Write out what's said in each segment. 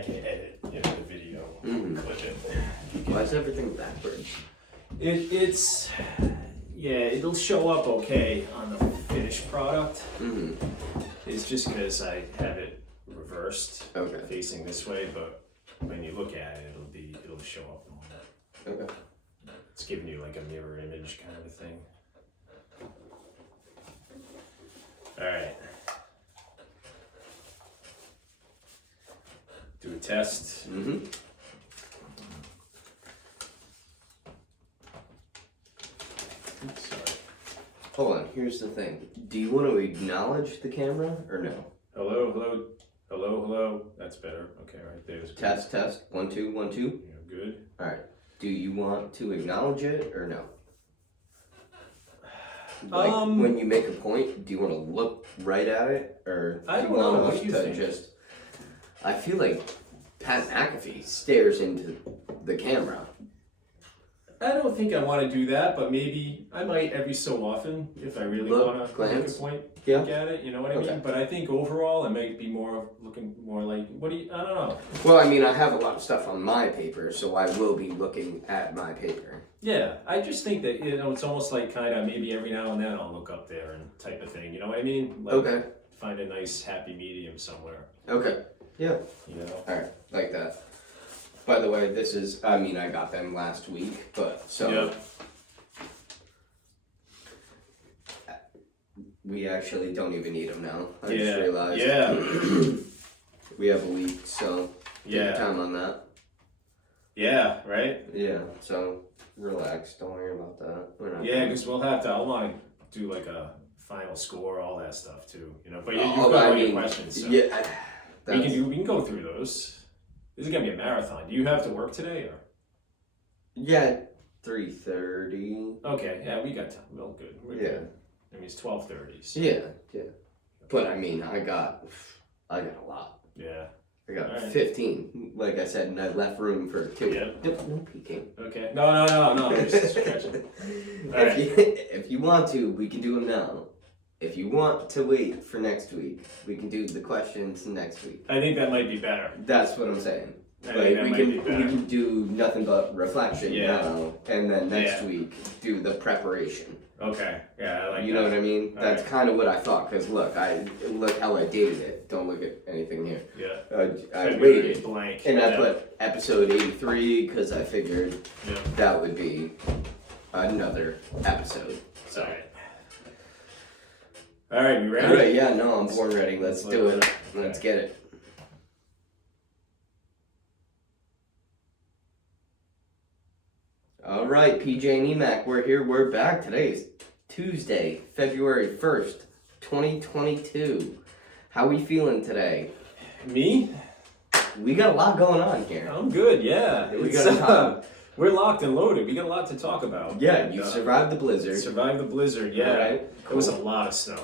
I can edit, the video, clip it. Why is everything backwards? It'll show up okay on the finished product. Mm-hmm. It's just because I have it reversed, Okay. facing this way, but when you look at it, it'll show up normal. Okay. It's giving you like a mirror image kind of a thing. Alright. Do a test. Mm-hmm. Sorry. Hold on, here's the thing. Do you want to acknowledge the camera or no? Hello, hello, hello, hello. That's better. Okay, right there's good. Test. 1, 2, 1, 2. Yeah, good. Alright. Do you want to acknowledge it or no? Like when you make a point, do you want to look right at it or I do don't you know. want What us do you to think? just? I feel like Pat McAfee stares into the camera. I don't think I want to do that, but maybe I might every so often if I really Look, want to make a glance. point. Yeah. Look at it, you know what I Okay. mean? But I think overall it might be looking more like, I don't know. Well, I mean, I have a lot of stuff on my paper, so I will be looking at my paper. Yeah, I just think that, it's almost like kind of maybe every now and then I'll look up there and type of thing, you know what I mean? Like, Okay. Find a nice happy medium somewhere, Okay. Yeah. you know? Alright, like that. By the way, this is, I mean, I got them last week, but so. Yeah. We actually don't even need them now. I just Yeah. realized. Yeah. We have a week, so take your Yeah. time on that. Yeah, right? Yeah, so relax. Don't worry about that. We're not Yeah, because I want to do like a final score, all that stuff too, you know? But you've Oh, got I all your mean, questions, so yeah, we can go through those. This is going to be a marathon. Do you have to work today or? yeah, 3:30. Okay, yeah, we got time. Well, good. We're Yeah. good. I mean, it's 12:30. So. Yeah. But I mean, I got a lot. Yeah. I got Alright. 15, like I said, and I left room for 2. Yeah. No peeking. Okay. No. I'm just stretching. Alright. If you want to, we can do them now. If you want to wait for next week, we can do the questions next week. I think that might be better. That's what I'm saying. I Like think that we might can be we better. can do nothing but reflection Yeah. now, and then next Yeah. week do the preparation. Okay. Yeah, I like You that. know what I mean? All That's right. kind of what I thought. Cause look how I dated it. Don't look at anything here. Yeah. I February waited, blank. and I yeah. put episode 83 because I figured Yeah. that would be another episode. So. All right, you ready? All right, yeah, no, I'm born ready. Let's do it. Okay. Let's get it. All right, PJ and EMAC, we're here. We're back. Today is Tuesday, February 1st, 2022. How we feeling today? Me? We got a lot going on here. I'm good. Yeah. We It's, got time. we're locked and loaded. We got a lot to talk about. Yeah, And, you survived the blizzard. survived the blizzard. Yeah. All right, It was a lot of snow.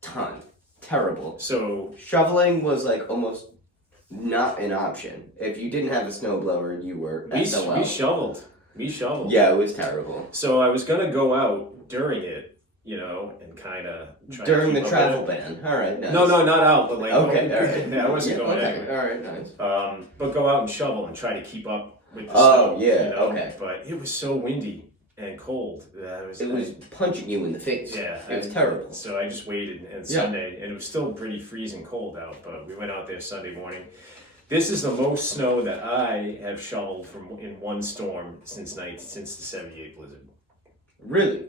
Ton. Terrible. So Shoveling was like almost not an option. If you didn't have a snowblower, you were we SOL. shoveled. We shoveled. Yeah, it was terrible. So I was gonna go out during it, and kind of During the travel ban. All right, nice. No, not out, but like Okay, all right. Yeah, I wasn't going okay, anywhere. all right, nice. But go out and shovel and try to keep up with the Oh, snow. yeah, okay. But it was so windy and cold that It was punching you in the face. Yeah, It was terrible. So I just waited, and Yeah. Sunday, and it was still pretty freezing cold out, but we went out there Sunday morning. This is the most snow that I have shoveled in one storm since the '78 blizzard. Really?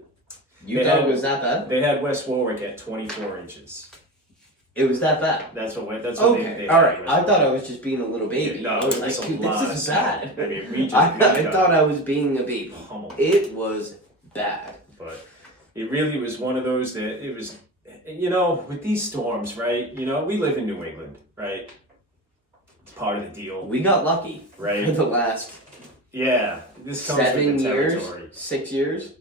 You They thought had- it was that bad? They had West Warwick at 24 inches. It was that bad. That's what they Okay, all right. I thought I was just being a little baby. No, I was it like, was a dude, lot this of is snow. bad. I mean, we just I got thought I was being a baby. pummeled. It was bad. But it really was one of those that it was, with these storms, right? We live in New England, right? It's part of the deal, We got lucky for right? the last Yeah, this comes with 7 the years, territory. 6 years.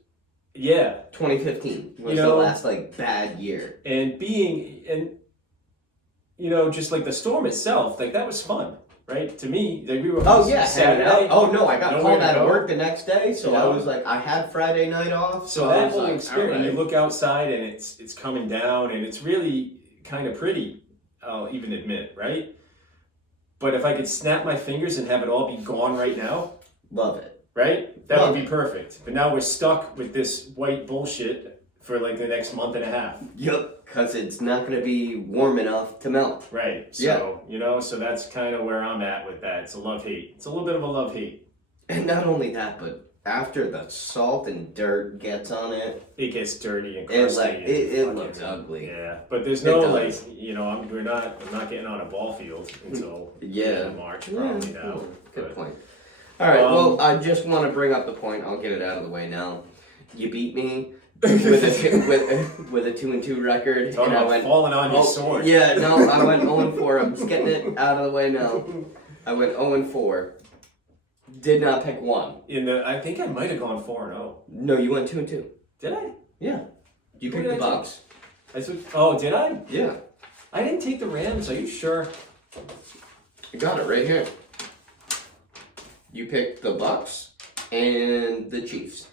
Yeah, 2015 was You the know- last bad year. and just like the storm itself, like that was fun, right? To me, like we were. Oh yeah, Saturday. hanging out. Oh no, I got nowhere called to out of go. work the next day, so You I know? was like, I had Friday night off. So I that was whole like, experience, all you right. look outside and it's coming down and it's really kind of pretty. I'll even admit, right? But if I could snap my fingers and have it all be gone right now, Love it. right? That Love would be perfect. But now we're stuck with this white bullshit for like the next month and a half. Yep, because it's not going to be warm enough to melt. Right. So, so that's kind of where I'm at with that. It's a love-hate. It's a little bit of a love-hate. And not only that, but after the salt and dirt gets on it, It gets dirty and it, crusty. it and looks fucking- ugly. Yeah, but there's no like, does. I'm not getting on a ball field until Yeah. March probably Yeah, now. good but- point. All right, well, I just want to bring up the point. I'll get it out of the way now. You beat me with a 2-2 record, Talking and I about went falling on your sword. Yeah, no, I went 0-4. I'm just getting it out of the way now. I went 0-4. Did not pick one. I think I might have gone 4-0. No, you went 2-2. Did I? Yeah, you Who picked did the I Bucks. Did I? Yeah, I didn't take the Rams. Are you sure? I got it right here. You picked the Bucks and the Chiefs.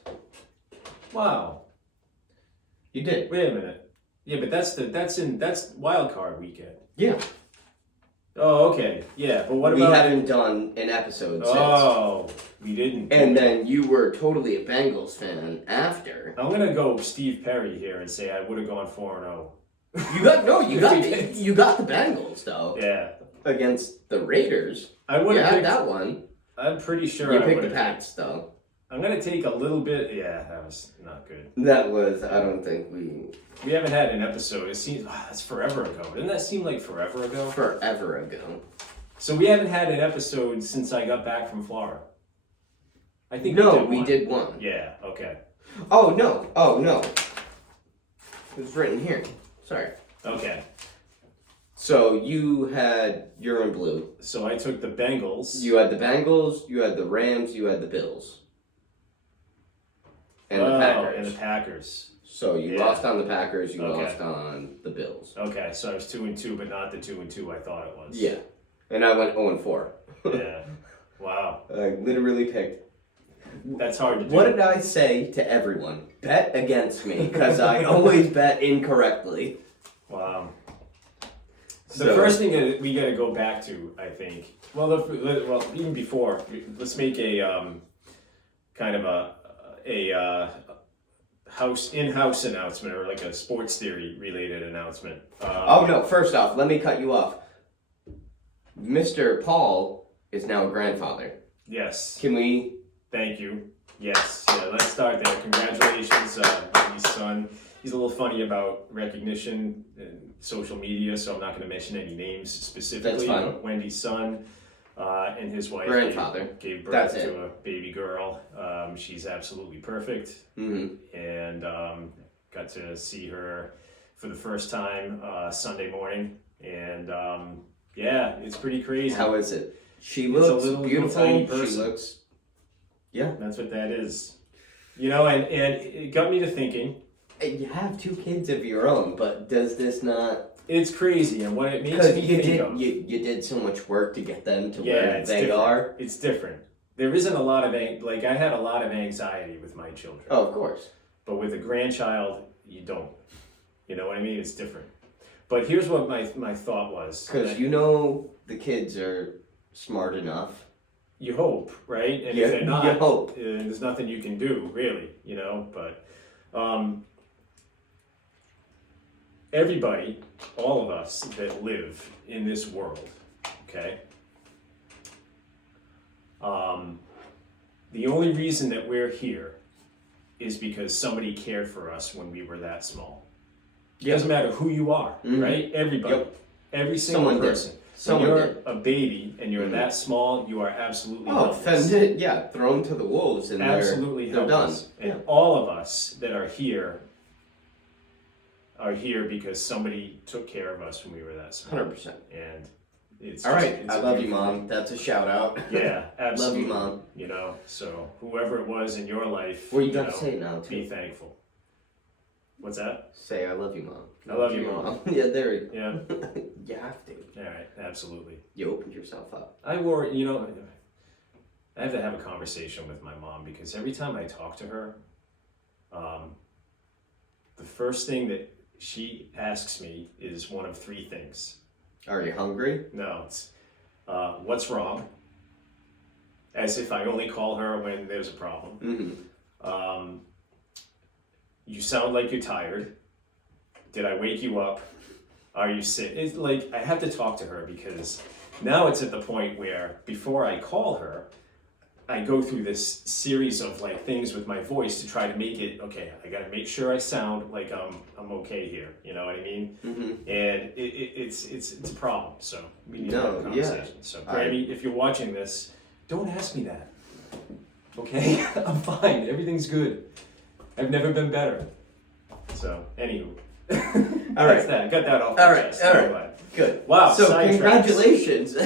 Wow. You did. Wait a minute. Yeah, but that's wild card weekend. Yeah. Oh, okay. Yeah, but what We about? hadn't done an episode since. Oh, we didn't. And then you were totally a Bengals fan after. I'm gonna go Steve Perry here and say I would have gone 4-0. You got the Bengals though Yeah, against the Raiders. I would You have had picked. that one. I'm pretty sure You I picked would the have. Pats though. I'm gonna take a little bit. Yeah, that was not good. That was, I don't think We haven't had an episode. It seems that's forever ago. Didn't that seem like forever ago? forever ago. So we haven't had an episode since I got back from Florida. I think We one. did one. Yeah. Okay. Oh no. It was written here. Sorry. Okay. So you had, you're in blue. So I took the Bengals. You had the Bengals, you had the Rams, you had the Bills. And the Packers. And the Packers. So you Yeah. lost on the Packers, you Okay. lost on the Bills. Okay, so I was 2-2, but not the 2-2 I thought it was. Yeah. And I went 0-4. Yeah. Wow. I literally picked. That's hard to do. What did I say to everyone? Bet against me, because I always bet incorrectly. Wow. The So- first thing that we got to go back to, I think. Well, even before, let's make a kind of a in-house announcement or like a sports theory related announcement. Oh no! First off, let me cut you off. Mr. Paul is now a grandfather. Yes. Can we? Thank you. Yes. Yeah. Let's start there. Congratulations, Wendy's son. He's a little funny about recognition and social media, so I'm not going to mention any names specifically. That's fine. But Wendy's son and his wife Grandfather. gave birth That's to a baby girl. She's absolutely perfect, Mm-hmm. and got to see her for the first time Sunday morning, and yeah, it's pretty crazy. How is it? She It's a looks little beautiful. tiny She person. looks. That's what that is. And it got me to thinking. You have 2 kids of your own, but does this not? It's crazy, and what it makes Because me you think did of. you did so much work to get them to Yeah, where it's they different. are. It's different. There isn't a lot of I had a lot of anxiety with my children, Oh, of course. but with a grandchild, you don't. You know what I mean? It's different. But here's what my thought was. Because you know the kids are smart enough. You hope, right? And Yeah, if they're not, you hope. there's nothing you can do, really. But everybody, all of us that live in this world, okay. The only reason that we're here is because somebody cared for us when we were that small. It doesn't matter who you are, Mhm. right? Everybody, Yep. every single Someone did. person. Someone when you're did. a baby and you're Mhm. that small, you are absolutely Oh, helpless. yeah, thrown to the wolves and Absolutely they're done. helpless. And Yeah. all of us that are here because somebody took care of us when we were that small. 100%. And it's All just- right, it's I a love you, beautiful Mom. That's a shout out. thing. Yeah, absolutely. Mom. So whoever it was in your life, Well, you got to say it now be too. thankful. What's that? Say I love you, Mom. I love you, Mom. Yeah, there you Yeah. go. You have to. All right, absolutely. You opened yourself up. I have to have a conversation with my mom because every time I talk to her, the first thing that she asks me is one of 3 things. Are you hungry? No, it's What's wrong? As if I only call her when there's a problem. Mm-hmm. You sound like you're tired. Did I wake you up? Are you sick? It's like, I have to talk to her because now it's at the point where before I call her, I go through this series of like things with my voice to try to make it, okay, I gotta make sure I sound like I'm okay here. You know what I mean? Mm-hmm. And it's a problem. So we need to No, have a conversation. So Grammy, if you're watching this, don't ask me that. Okay? I'm fine. Everything's good. I've never been better. So, anywho. All right. That's that. Got that off. All right. All right. Good. Wow. So sidetracks. congratulations. Yeah, I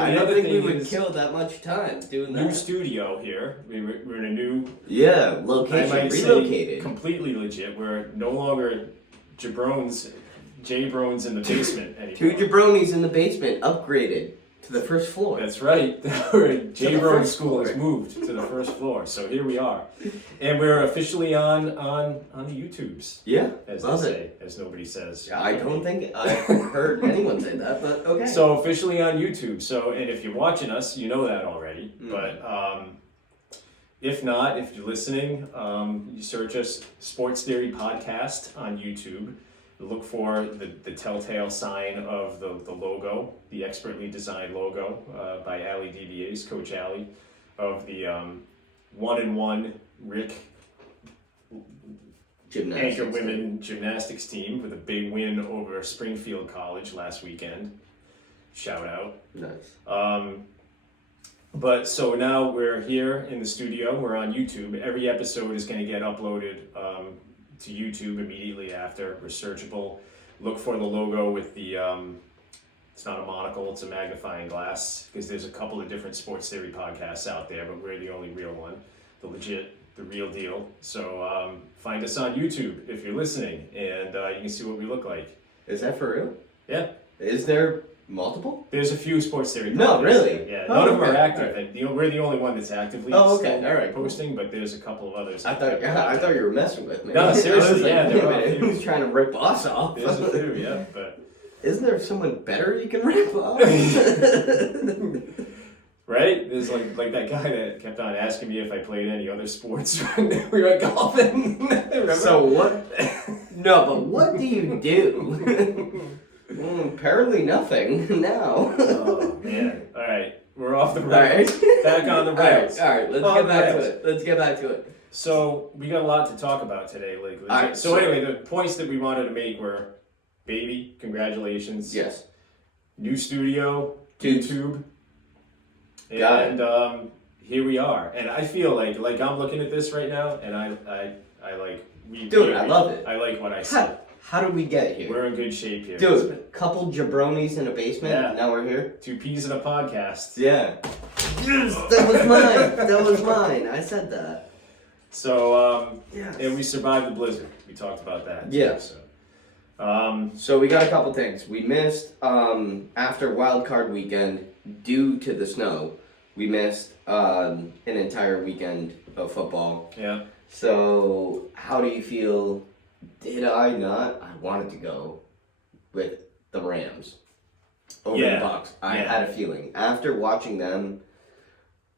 the didn't other think we thing would is- kill that much time doing that. New studio here. We're in a new. Yeah, I location might relocated. say completely legit. We're no longer Jabrones in the basement anymore. Two jabronis in the basement, upgraded to the first floor. That's right. J. the Brown first School floor. has moved to the first floor, so here we are, and we're officially on the YouTubes, Yeah, as love they it. say, as nobody says. I don't think I've heard anyone say that, but okay. So officially on YouTube. So, and if you're watching us, you know that already. Mm. But if not, if you're listening, you search us Sports Theory Podcast on YouTube. Look for the telltale sign of the logo, the expertly designed logo by Ali DBA's, Coach Ali, of the 1-1 Rick Gymnastics. Anchor Women Gymnastics team with a big win over Springfield College last weekend. Shout out. Nice. But so now we're here in the studio, we're on YouTube. Every episode is going to get uploaded to YouTube immediately after. We're searchable. Look for the logo with the, it's not a monocle, it's a magnifying glass, because there's a couple of different sports theory podcasts out there, but we're the only real one, the legit, the real deal. So find us on YouTube if you're listening, and you can see what we look like. Is that for real? Yeah. Is there multiple? There's a few sports theory podcasts. No, really? Yeah, Oh, none of them okay. are active. All right. And, we're the only one that's actively Oh, okay. still All right. posting, but there's a couple of others. I thought you were messing with me. No, seriously, I was like, yeah, wait there a are minute, a few. who's trying to rip us off? There's a few, yeah, but Isn't there someone better you can rip off? right? There's like that guy that kept on asking me if I played any other sports when we went golfing. Remember? So what? No, but what do you do? Apparently nothing now. Oh man! All right, we're off the All rails. right. Back on the rails. All right. Let's On get the back rails. to it. Let's get back to it. So we got a lot to talk about today, like. All right, so so- anyway, the points that we wanted to make were, baby, congratulations. Yes. New studio, Tubes. YouTube, Got and here we are. And I feel like I'm looking at this right now, and I like. Dude, I love it. I like what I see. How did we get here? We're in good shape here. Dude, couple jabronis in a basement. Yeah. Now we're here. 2 peas in a podcast. Yeah. Yes, that was mine. That was mine. I said that. So, Yeah. and we survived the blizzard. We talked about that. Too, Yeah. So, So we got a couple things. We missed after wild card weekend due to the snow. We missed an entire weekend of football. yeah. So how do you feel? Did I not? I wanted to go with the Rams over Yeah. the Bucs. I Yeah. had a feeling after watching them.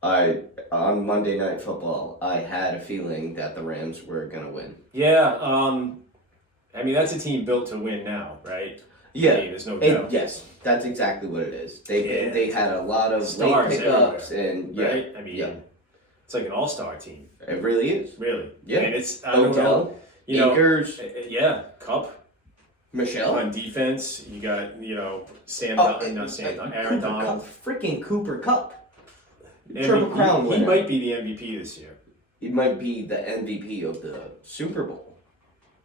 On Monday Night Football, I had a feeling that the Rams were gonna win. Yeah. I mean, that's a team built to win now, right? I mean, there's no doubt. Yes, that's exactly what it is. Yeah. They had a lot of Stars late pickups and yeah, Right? I mean, yeah. it's like an all-star team, it really is. really. Yeah. And it's, I don't know, Odell, you know, Akers, yeah, Cup Michelle. on defense. You got, Aaron Cooper Donald. Cup, freaking Cooper Cup. MVP. Triple crown He winner. might be the MVP this year. He might be the MVP of the Super Bowl.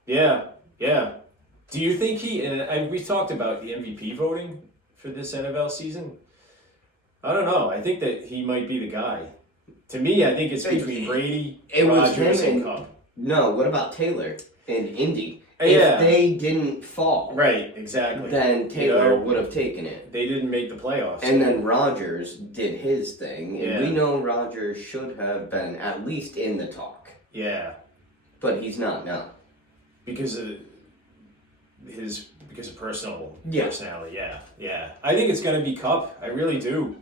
Yeah, yeah. Do you think we talked about the MVP voting for this NFL season? I don't know. I think that he might be the guy. To me, I think it's between Brady, It was Rodgers, him and and- Cup. No, what about Taylor and Indy? Yeah. If they didn't fall, Right, exactly. then Taylor You know, would have taken it. They didn't make the playoffs. And then Rodgers did his thing, and we Yeah. know Rodgers should have been at least in the talk, yeah, but he's not now. because because of personality. Yeah. I think it's going to be Cup. I really do.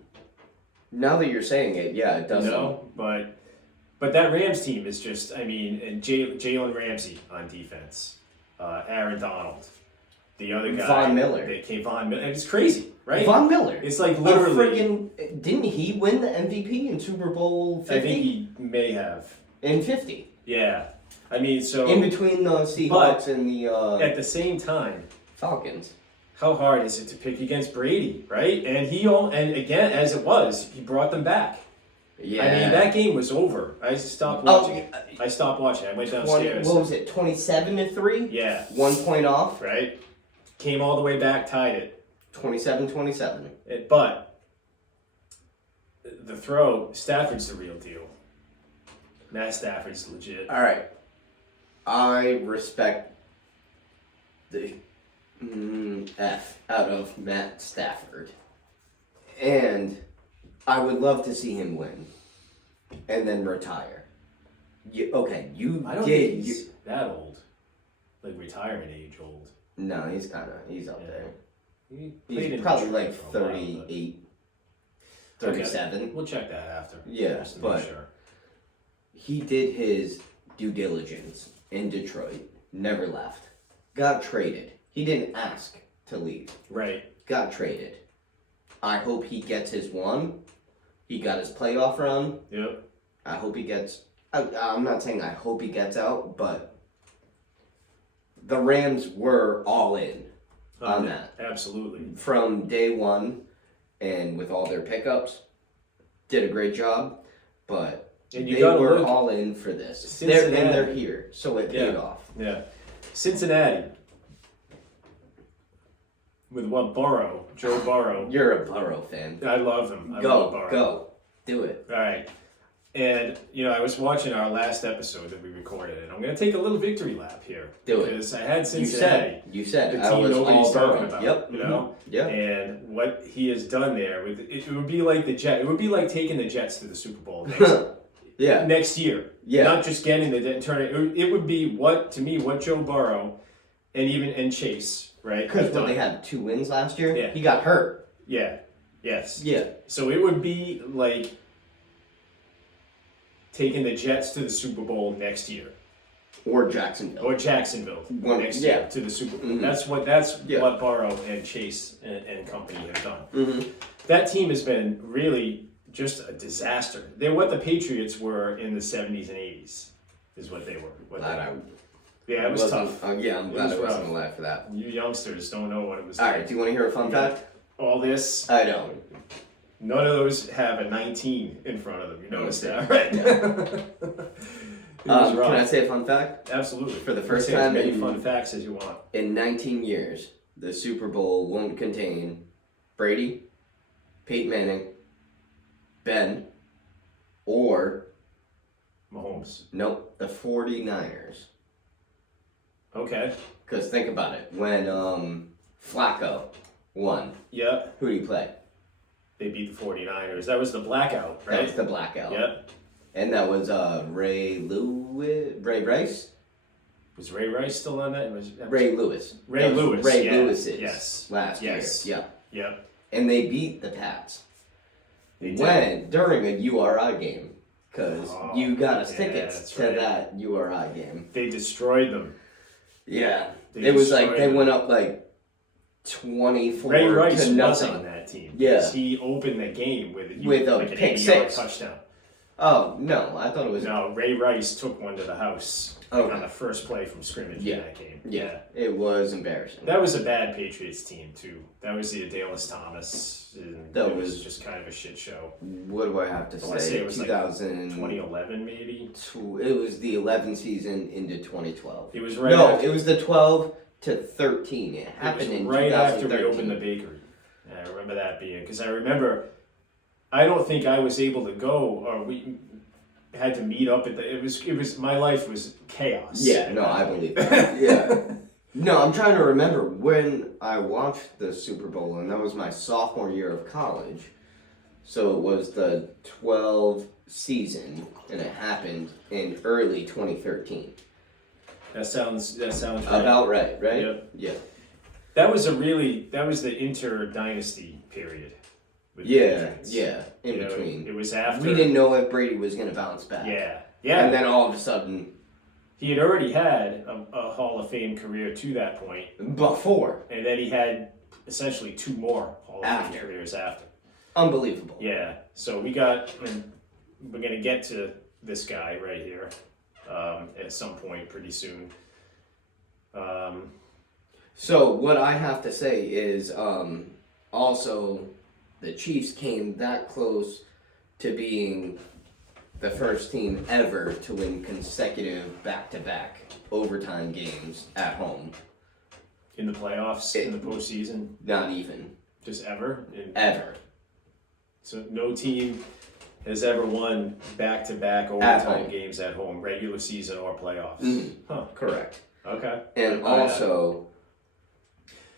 Now that you're saying it, yeah, it doesn't. But that Rams team is just, I mean, and Jalen Ramsey on defense, Aaron Donald, the other guy, Von Miller. Von Miller. It's crazy, right? Von Miller. It's like literally. Didn't he win the MVP in Super Bowl 50? I think he may have. In 50. Yeah, I mean, so in between the Seahawks and the at the same time, Falcons. How hard is it to pick against Brady, right? And and again, as it was, he brought them back. Yeah. I mean, that game was over. I stopped watching. I stopped watching. I went downstairs. What was it? 27-3. Yeah. 1 point off. Right. Came all the way back, tied it. 27-27. But the throw, Stafford's the real deal. Matt Stafford's legit. All right. I respect the F out of Matt Stafford. And I would love to see him win and then retire. I don't think he's that old. Like retirement age old. No, he's up there. He's probably like 38, 37. Okay. We'll check that after. Yeah, just to but make sure. He did his due diligence in Detroit, never left, got traded. He didn't ask to leave. Right. Got traded. I hope he gets his one. He got his playoff run. Yep. I hope he gets... I'm not saying I hope he gets out, but the Rams were all in on that. Absolutely. From day one, and with all their pickups, did a great job, but they were all in for this. They're here, so it paid off. Yeah. Cincinnati. With Joe Burrow. You're a Burrow fan. I love him. I love Burrow. Go. Do it. All right. And, I was watching our last episode that we recorded, and I'm going to take a little victory lap here. Do it. Because I had Cincinnati. You said. The team nobody's talking about. Yep. Yeah. And what he has done there, it would be like the Jets. It would be like taking the Jets to the Super Bowl next year. Yeah. Not just getting the turn. It would be what Joe Burrow and Chase, right? Because they had 2 wins last year. Yeah. He got hurt. Yeah. Yes. Yeah. So it would be like taking the Jets to the Super Bowl next year. Or Jacksonville next year to the Super Bowl. Mm-hmm. That's what Burrow and Chase and company have done. Mm-hmm. That team has been really just a disaster. They're what the Patriots were in the 70s and 80s, is what they were. Yeah, it was tough. I'm glad I wasn't alive for that. You youngsters don't know what it was like. like. Alright, do you want to hear a fun fact? All this. I don't. None of those have a 19 in front of them. You notice that, right? Yeah. Can I say a fun fact? Absolutely. For the first time, as many fun facts as you want. In 19 years, the Super Bowl won't contain Brady, Peyton Manning, Ben, or Mahomes. Nope, the 49ers. Okay. Because think about it. When Flacco won, who did he play? They beat the 49ers. That was the blackout, right? That was the blackout. Yep. And that was Ray Rice? Was Ray Rice still on that? Ray Lewis. Ray Lewis's last year. Yeah. Yep. And they beat the Pats. During a URI game. Because you got us tickets to that URI game. They destroyed them. Yeah. It was like they went up like 24 Ray Rice to nothing. was on that team. Yeah. He opened the game with a like an pick 80-yard six touchdown. Oh, no. I thought it was... No, Ray Rice took one to the house on the first play from scrimmage in that game. Yeah. It was embarrassing. That was a bad Patriots team, too. That was the Adalys Thomas. It was just kind of a shit show. What do I have to say? It was 2011, maybe? It was the 11 season into 2012. It was it was the 12 to 13. It happened in right 2013. After we opened the bakery. And I remember that being... Because I remember... I don't think I was able to go, or we had to meet up at the... It was my life was chaos. Yeah, no, I believe that. Yeah. No, I'm trying to remember when I watched the Super Bowl, and that was my sophomore year of college. So it was the 12 season, and it happened in early 2013. That sounds right. About right? Yep. Yeah. That was the inter-dynasty period. With the Yeah, Patriots. yeah, in You know, between. It was after. We didn't know if Brady was going to bounce back. Yeah. And then all of a sudden, He had already had a Hall of Fame career to that point, before. and then he had essentially 2 more Hall of After. Fame careers after. Unbelievable. Yeah, so we're gonna get to this guy right here at some point pretty soon. So what I have to say is, also, the Chiefs came that close to being the first team ever to win consecutive back-to-back overtime games at home. In the playoffs, in the postseason, Not even. just ever. Ever. So no team has ever won back-to-back At overtime home. games at home, regular season or playoffs. Mhm. Huh. Correct. Okay. And Buy that. also,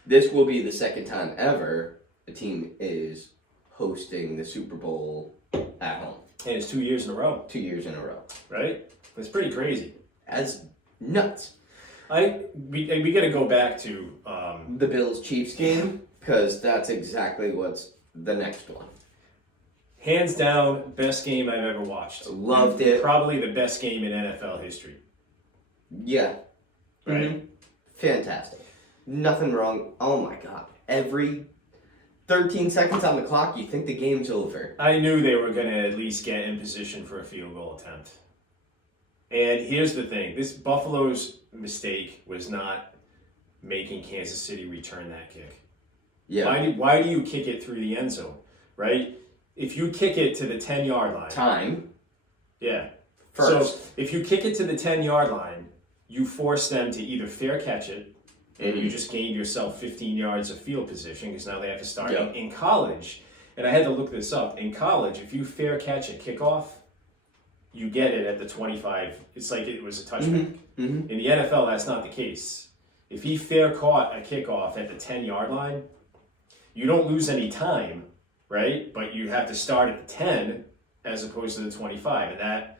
this will be the second time ever a team is hosting the Super Bowl at home. And it's 2 years in a row, 2 years in a row. right? That's pretty crazy. That's nuts. We got to go back to The Bills-Chiefs game, because that's exactly what's the next one. hands down best game I've ever watched. Loved it. Probably the best game in NFL history. Yeah. Right. Mhm. Fantastic. Nothing wrong. Oh my god. Every 13 seconds on the clock, you think the game's over. I knew they were going to at least get in position for a field goal attempt. And here's the thing: this Buffalo's mistake was not making Kansas City return that kick. Yeah. Why do you kick it through the end zone, right? If you kick it to the 10-yard line, Time. yeah. First. So if you kick it to the 10-yard line, you force them to either fair catch it, and you just gained yourself 15 yards of field position because now they have to start. Yep. In college, and I had to look this up, in college, if you fair catch a kickoff, you get it at the 25. It's like it was a touchback. Mhm. In the NFL, that's not the case. If he fair caught a kickoff at the 10-yard line, you don't lose any time, right? But you have to start at the 10 as opposed to the 25, and that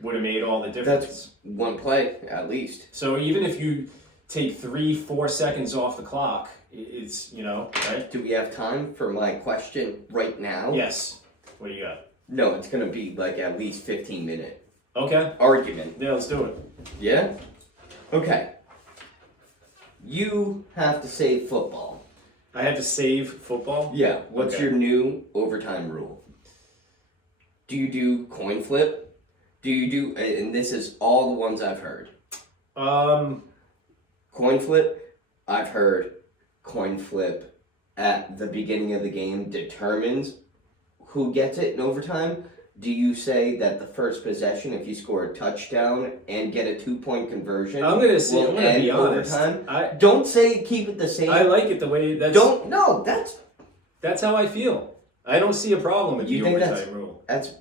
would have made all the difference. That's one play, at least. So even if you take 3-4 seconds off the clock, it's, right? Do we have time for my question right now? Yes. What do you got? No, it's going to be like at least 15-minute Okay. argument. Yeah, let's do it. Yeah? Okay. You have to save football. I had to save football. Yeah. What's Okay. your new overtime rule? Do you do coin flip? Do you do, and this is all the ones I've heard. Coin flip, I've heard coin flip at the beginning of the game determines who gets it in overtime. Do you say that the first possession, if you score a touchdown and get a 2-point conversion, I'm gonna say, will I'm gonna end be honest. overtime? Don't say keep it the same. I like it the way that's. That's how I feel. I don't see a problem with You the think overtime rule. that's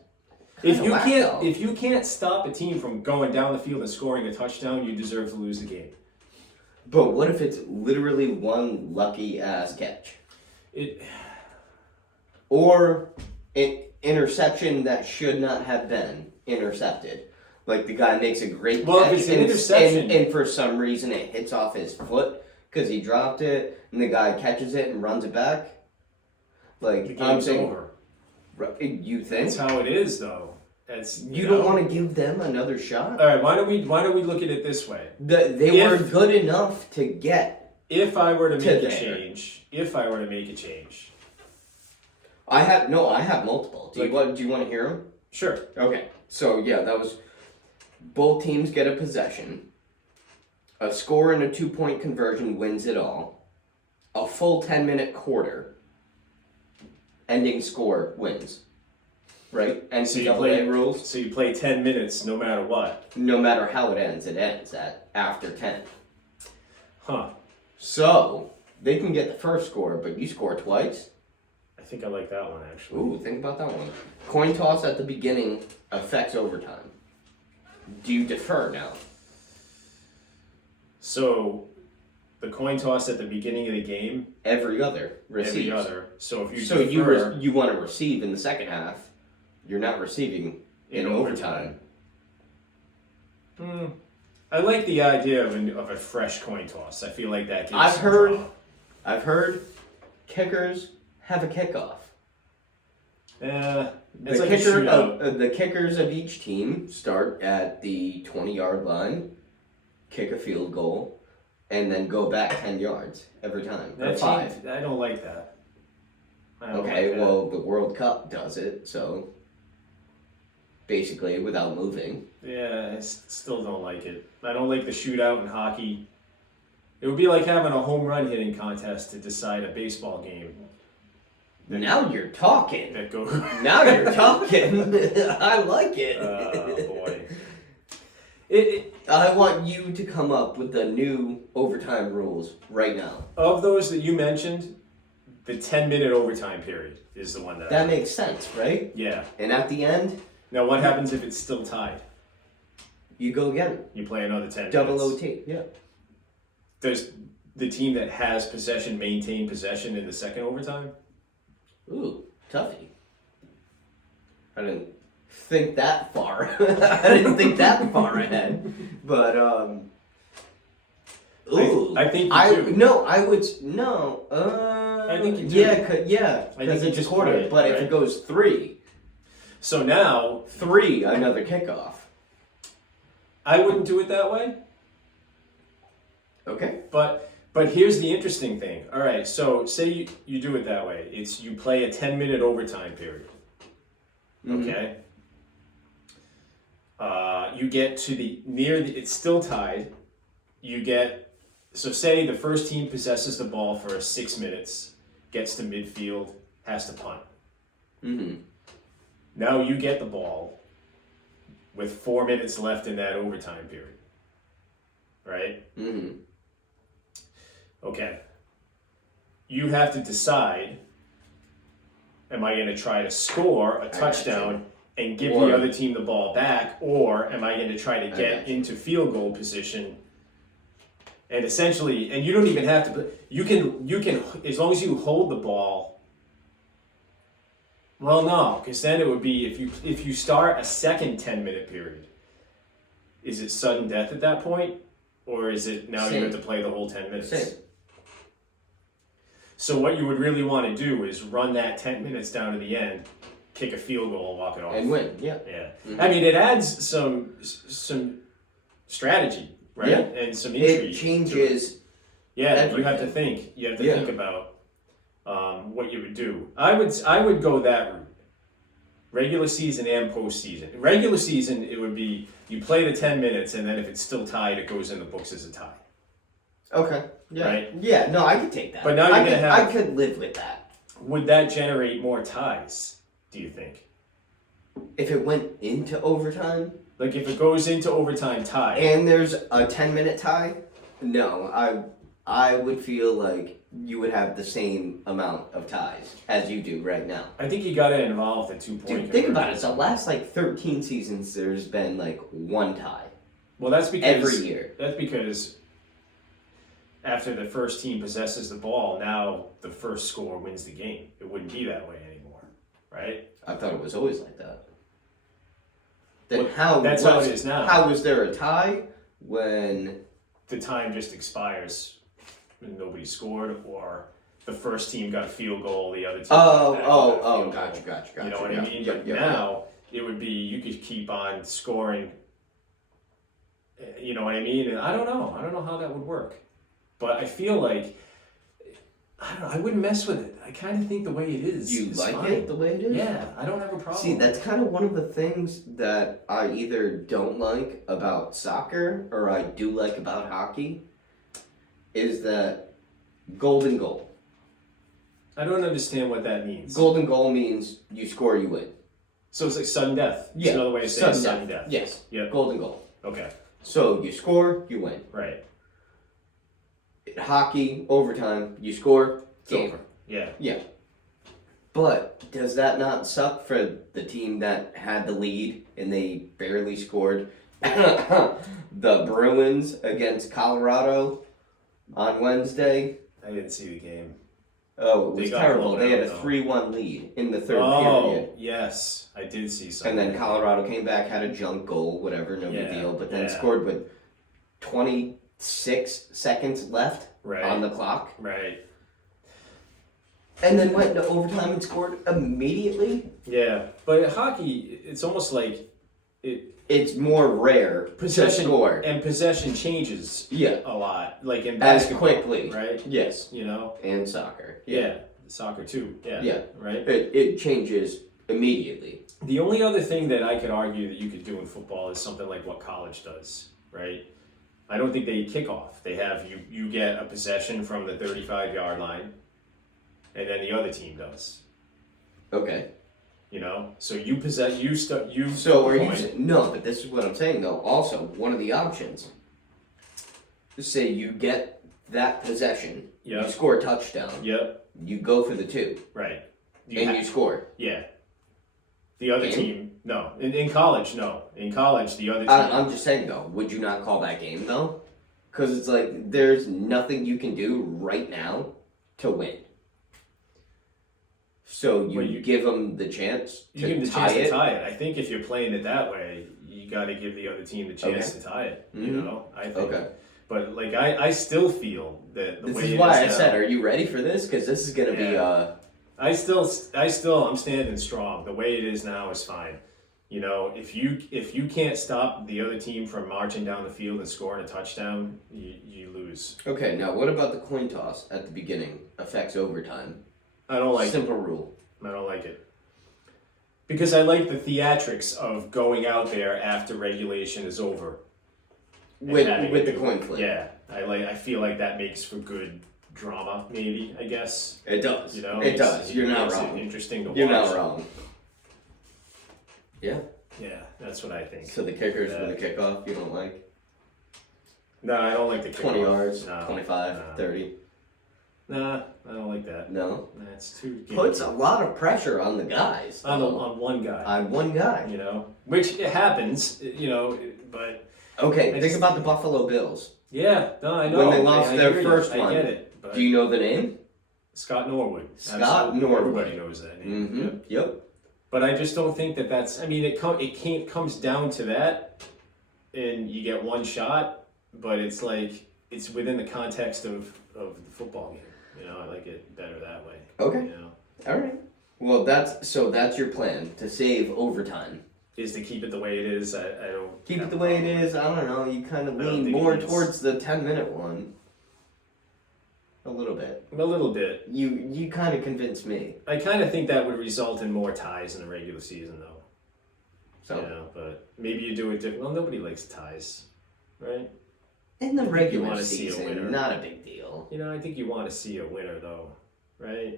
If kinda you whack, can't, though. if you can't stop a team from going down the field and scoring a touchdown, you deserve to lose the game. But what if it's literally one lucky ass catch It. or an interception that should not have been intercepted? Like the guy makes a great Well, if catch it's an and, interception- and for some reason it hits off his foot because he dropped it, and the guy catches it and runs it back. Like The I'm game's saying, over. you think That's how it is, though. That's you don't want to give them another shot? All right. Why don't we look at it this way? They were If- good enough to get. If I were to make a there. change, I have multiple. Do you want to hear them? sure. Okay, so yeah, that was both teams get a possession. A score and a 2-point conversion wins it all. A full 10-minute quarter. Ending score wins. Right? So you NCAA play rules. So you play 10 minutes no matter what. No matter how it ends at after 10. Huh. So they can get the first score, but you score twice. I think I like that one actually. Ooh, think about that one. Coin toss at the beginning affects overtime. Do you defer now? So the coin toss at the beginning of the game, Every other receives. every other. So if you So defer, you want to receive in the second half. You're not receiving in overtime. I like the idea of a fresh coin toss. I feel like that gives I've some heard- drama. I've heard kickers have a kickoff. It's like a shootout. The kickers of each team start at the 20-yard line, kick a field goal, and then go back 10 yards every time. Or 5. I don't like that. Okay, well, the World Cup does it, so basically without moving. Yeah, I still don't like it. I don't like the shootout in hockey. It would be like having a home run hitting contest to decide a baseball game. Now you're talking. That go. Now you're talking. I like it. Oh boy. I want you to come up with the new overtime rules right now. Of those that you mentioned, the 10-minute overtime period is the one that makes sense, right? Yeah. And at the end, Now, what happens if it's still tied? you go again. You play another 10 Double minutes. OT. Yeah. Does the team that has possession maintain possession in the second overtime? Ooh, toughie. I didn't think that far. I didn't think that far ahead. But ooh, I think you do. No, I would no. I think you do. Yeah, I think because you it's a just quarter. play it, But if right? it goes 3, So now, 3, another kickoff. I wouldn't do it that way. Okay. But here's the interesting thing. All right, so say you do it that way. It's you play a 10-minute overtime period. Mhm. Okay. You get to it's still tied. So say the first team possesses the ball for 6 minutes, gets to midfield, has to punt. Mhm. Now you get the ball with 4 minutes left in that overtime period. Right? Mhm. Okay. You have to decide, am I going to try to score a touchdown and give Or- the other team the ball back, or am I going to try to I get got you. into field goal position? And essentially, and you don't even have to, you can, as long as you hold the ball. Well, no, because then it would be, if you start a second 10-minute period, is it sudden death at that point? Or is it now Same. you have to play the whole 10 minutes? Same. So what you would really want to do is run that 10 minutes down to the end, kick a field goal and walk it off. And win. Yeah. Yeah. Mhm. I mean, it adds some strategy, right? Yeah. And some intrigue. It to it. changes. Yeah, you have to everything. think. You have to Yeah. think about what you would do. I would go that route. Regular season and postseason. Regular season, it would be you play the 10 minutes, and then if it's still tied, it goes in the books as a tie. Okay. Yeah. Right? Yeah. No, I could take that. But now you're I gonna could, have- I could live with that Would that generate more ties? Do you think? if it went into overtime Like if it goes into overtime tie, and there's a 10-minute tie. No, I would feel like you would have the same amount of ties as you do right now. I think you got to involve the 2 point. Dude, think about it. The last 13 seasons, there's been 1 tie Well, that's because every year. That's because after the first team possesses the ball, now the first score wins the game. It wouldn't be that way anymore, right? I thought it was always like that. Then Well, that's how it is now. How was there a tie when? The time just expires and nobody scored, or the first team got a field goal, the other team. got a field Gotcha. goal. You know what I mean? But now it would be you could keep on scoring. You know what I mean? And I don't know how that would work, but I feel like I don't know. I wouldn't mess with it. I kind of think the way it is. You is like fine. it the way it is? Yeah, I don't have a problem. See, that's kind of one of the things that I either don't like about soccer or I do like about hockey is that golden goal. I don't understand what that means. Golden goal means you score, you win. So it's like sudden death. It's Yeah, another way of saying sudden death. Yes. Yeah. Golden goal. Okay. So you score, you win. Right. Hockey, overtime, you score, It's game. over. Yeah. Yeah. But does that not suck for the team that had the lead and they barely scored? The Bruins against Colorado on Wednesday. I didn't see the game. Oh, it They was got terrible. blown They had out, a though. 3-1 lead in the third Oh, period. yes. I did see something. And then Colorado came back, had a junk goal, whatever, no big Yeah, deal. But then yeah. scored with 26 seconds left Right. on the clock. Right. and then went into overtime and scored immediately. Yeah, but hockey, it's almost like It's more rare possession to score. and possession changes Yeah, a lot, like in as basketball, quickly. right? Yes, You know, and soccer. yeah, soccer too. Yeah, Yeah. right. It changes immediately. The only other thing that I could argue that you could do in football is something like what college does, right? I don't think they kick off. They have you get a possession from the 35-yard line, and then the other team does. Okay. You know, so you possess you start you. So are you point. no? But this is what I'm saying though. Also, one of the options. Say you get that possession, Yeah. you score a touchdown, Yep. you go for the 2, Right. and ha- you score. Yeah. The other Game? team, no. In college, no. In college, the other team. I'm just saying though. Would you not call that game though? Because it's like there's nothing you can do right now to win. So Well, you- give them the chance to you give them the tie chance it. to tie it. I think if you're playing it that way, you got to give the other team the chance to tie it. You Mhm. know, I think. Okay. But like, I still feel that the This way is it why I now, said, are you ready for this? Because this is gonna be I'm standing strong. The way it is now is fine. You know, if you can't stop the other team from marching down the field and scoring a touchdown, you lose. Okay, now what about the coin toss at the beginning affects overtime? I don't like Simple rule. I don't like it. Because I like the theatrics of going out there after regulation is over. and having With it the go- coin flip. Yeah, I feel like that makes for good drama, maybe, I guess. It does. You know, it does. You're not makes it wrong. interesting to You're watch. not wrong. Yeah. Yeah, that's what I think. So the kickers Yeah. with the kickoff you don't like? No, I don't like the 20 kickoff. yards, No, 25, no. 30. Nah, I don't like that. No. That's too Puts a lot of pressure on the guys. on one guy. On one guy. You know, which it happens. You know, but Okay, I think just- about the Buffalo Bills. yeah, no, I know. When they lost I their hear you. first I one. get it. But Do you know the name? Scott Norwood. Scott Absolutely. Norwood. Everybody knows that name. Mm-hmm. Yeah. Yep. But I just don't think that that's. I mean, it comes down to that, and you get one shot. But it's like it's within the context of the football game. You know, I like it better that way. Okay. You know, All right. Well, that's your plan to save overtime. is to keep it the way it is. I don't Keep have it the a way it problem with is. I don't know. You kind of I don't lean think it more needs- towards the 10-minute one. A little bit. A little bit. You kind of convinced me. I kind of think that would result in more ties in the regular season, though. So You know, but maybe you do it different. Well, nobody likes ties, right? in the you regular wanna see a season, winner. not a big deal. You know, I think you want to see a winner, though, right?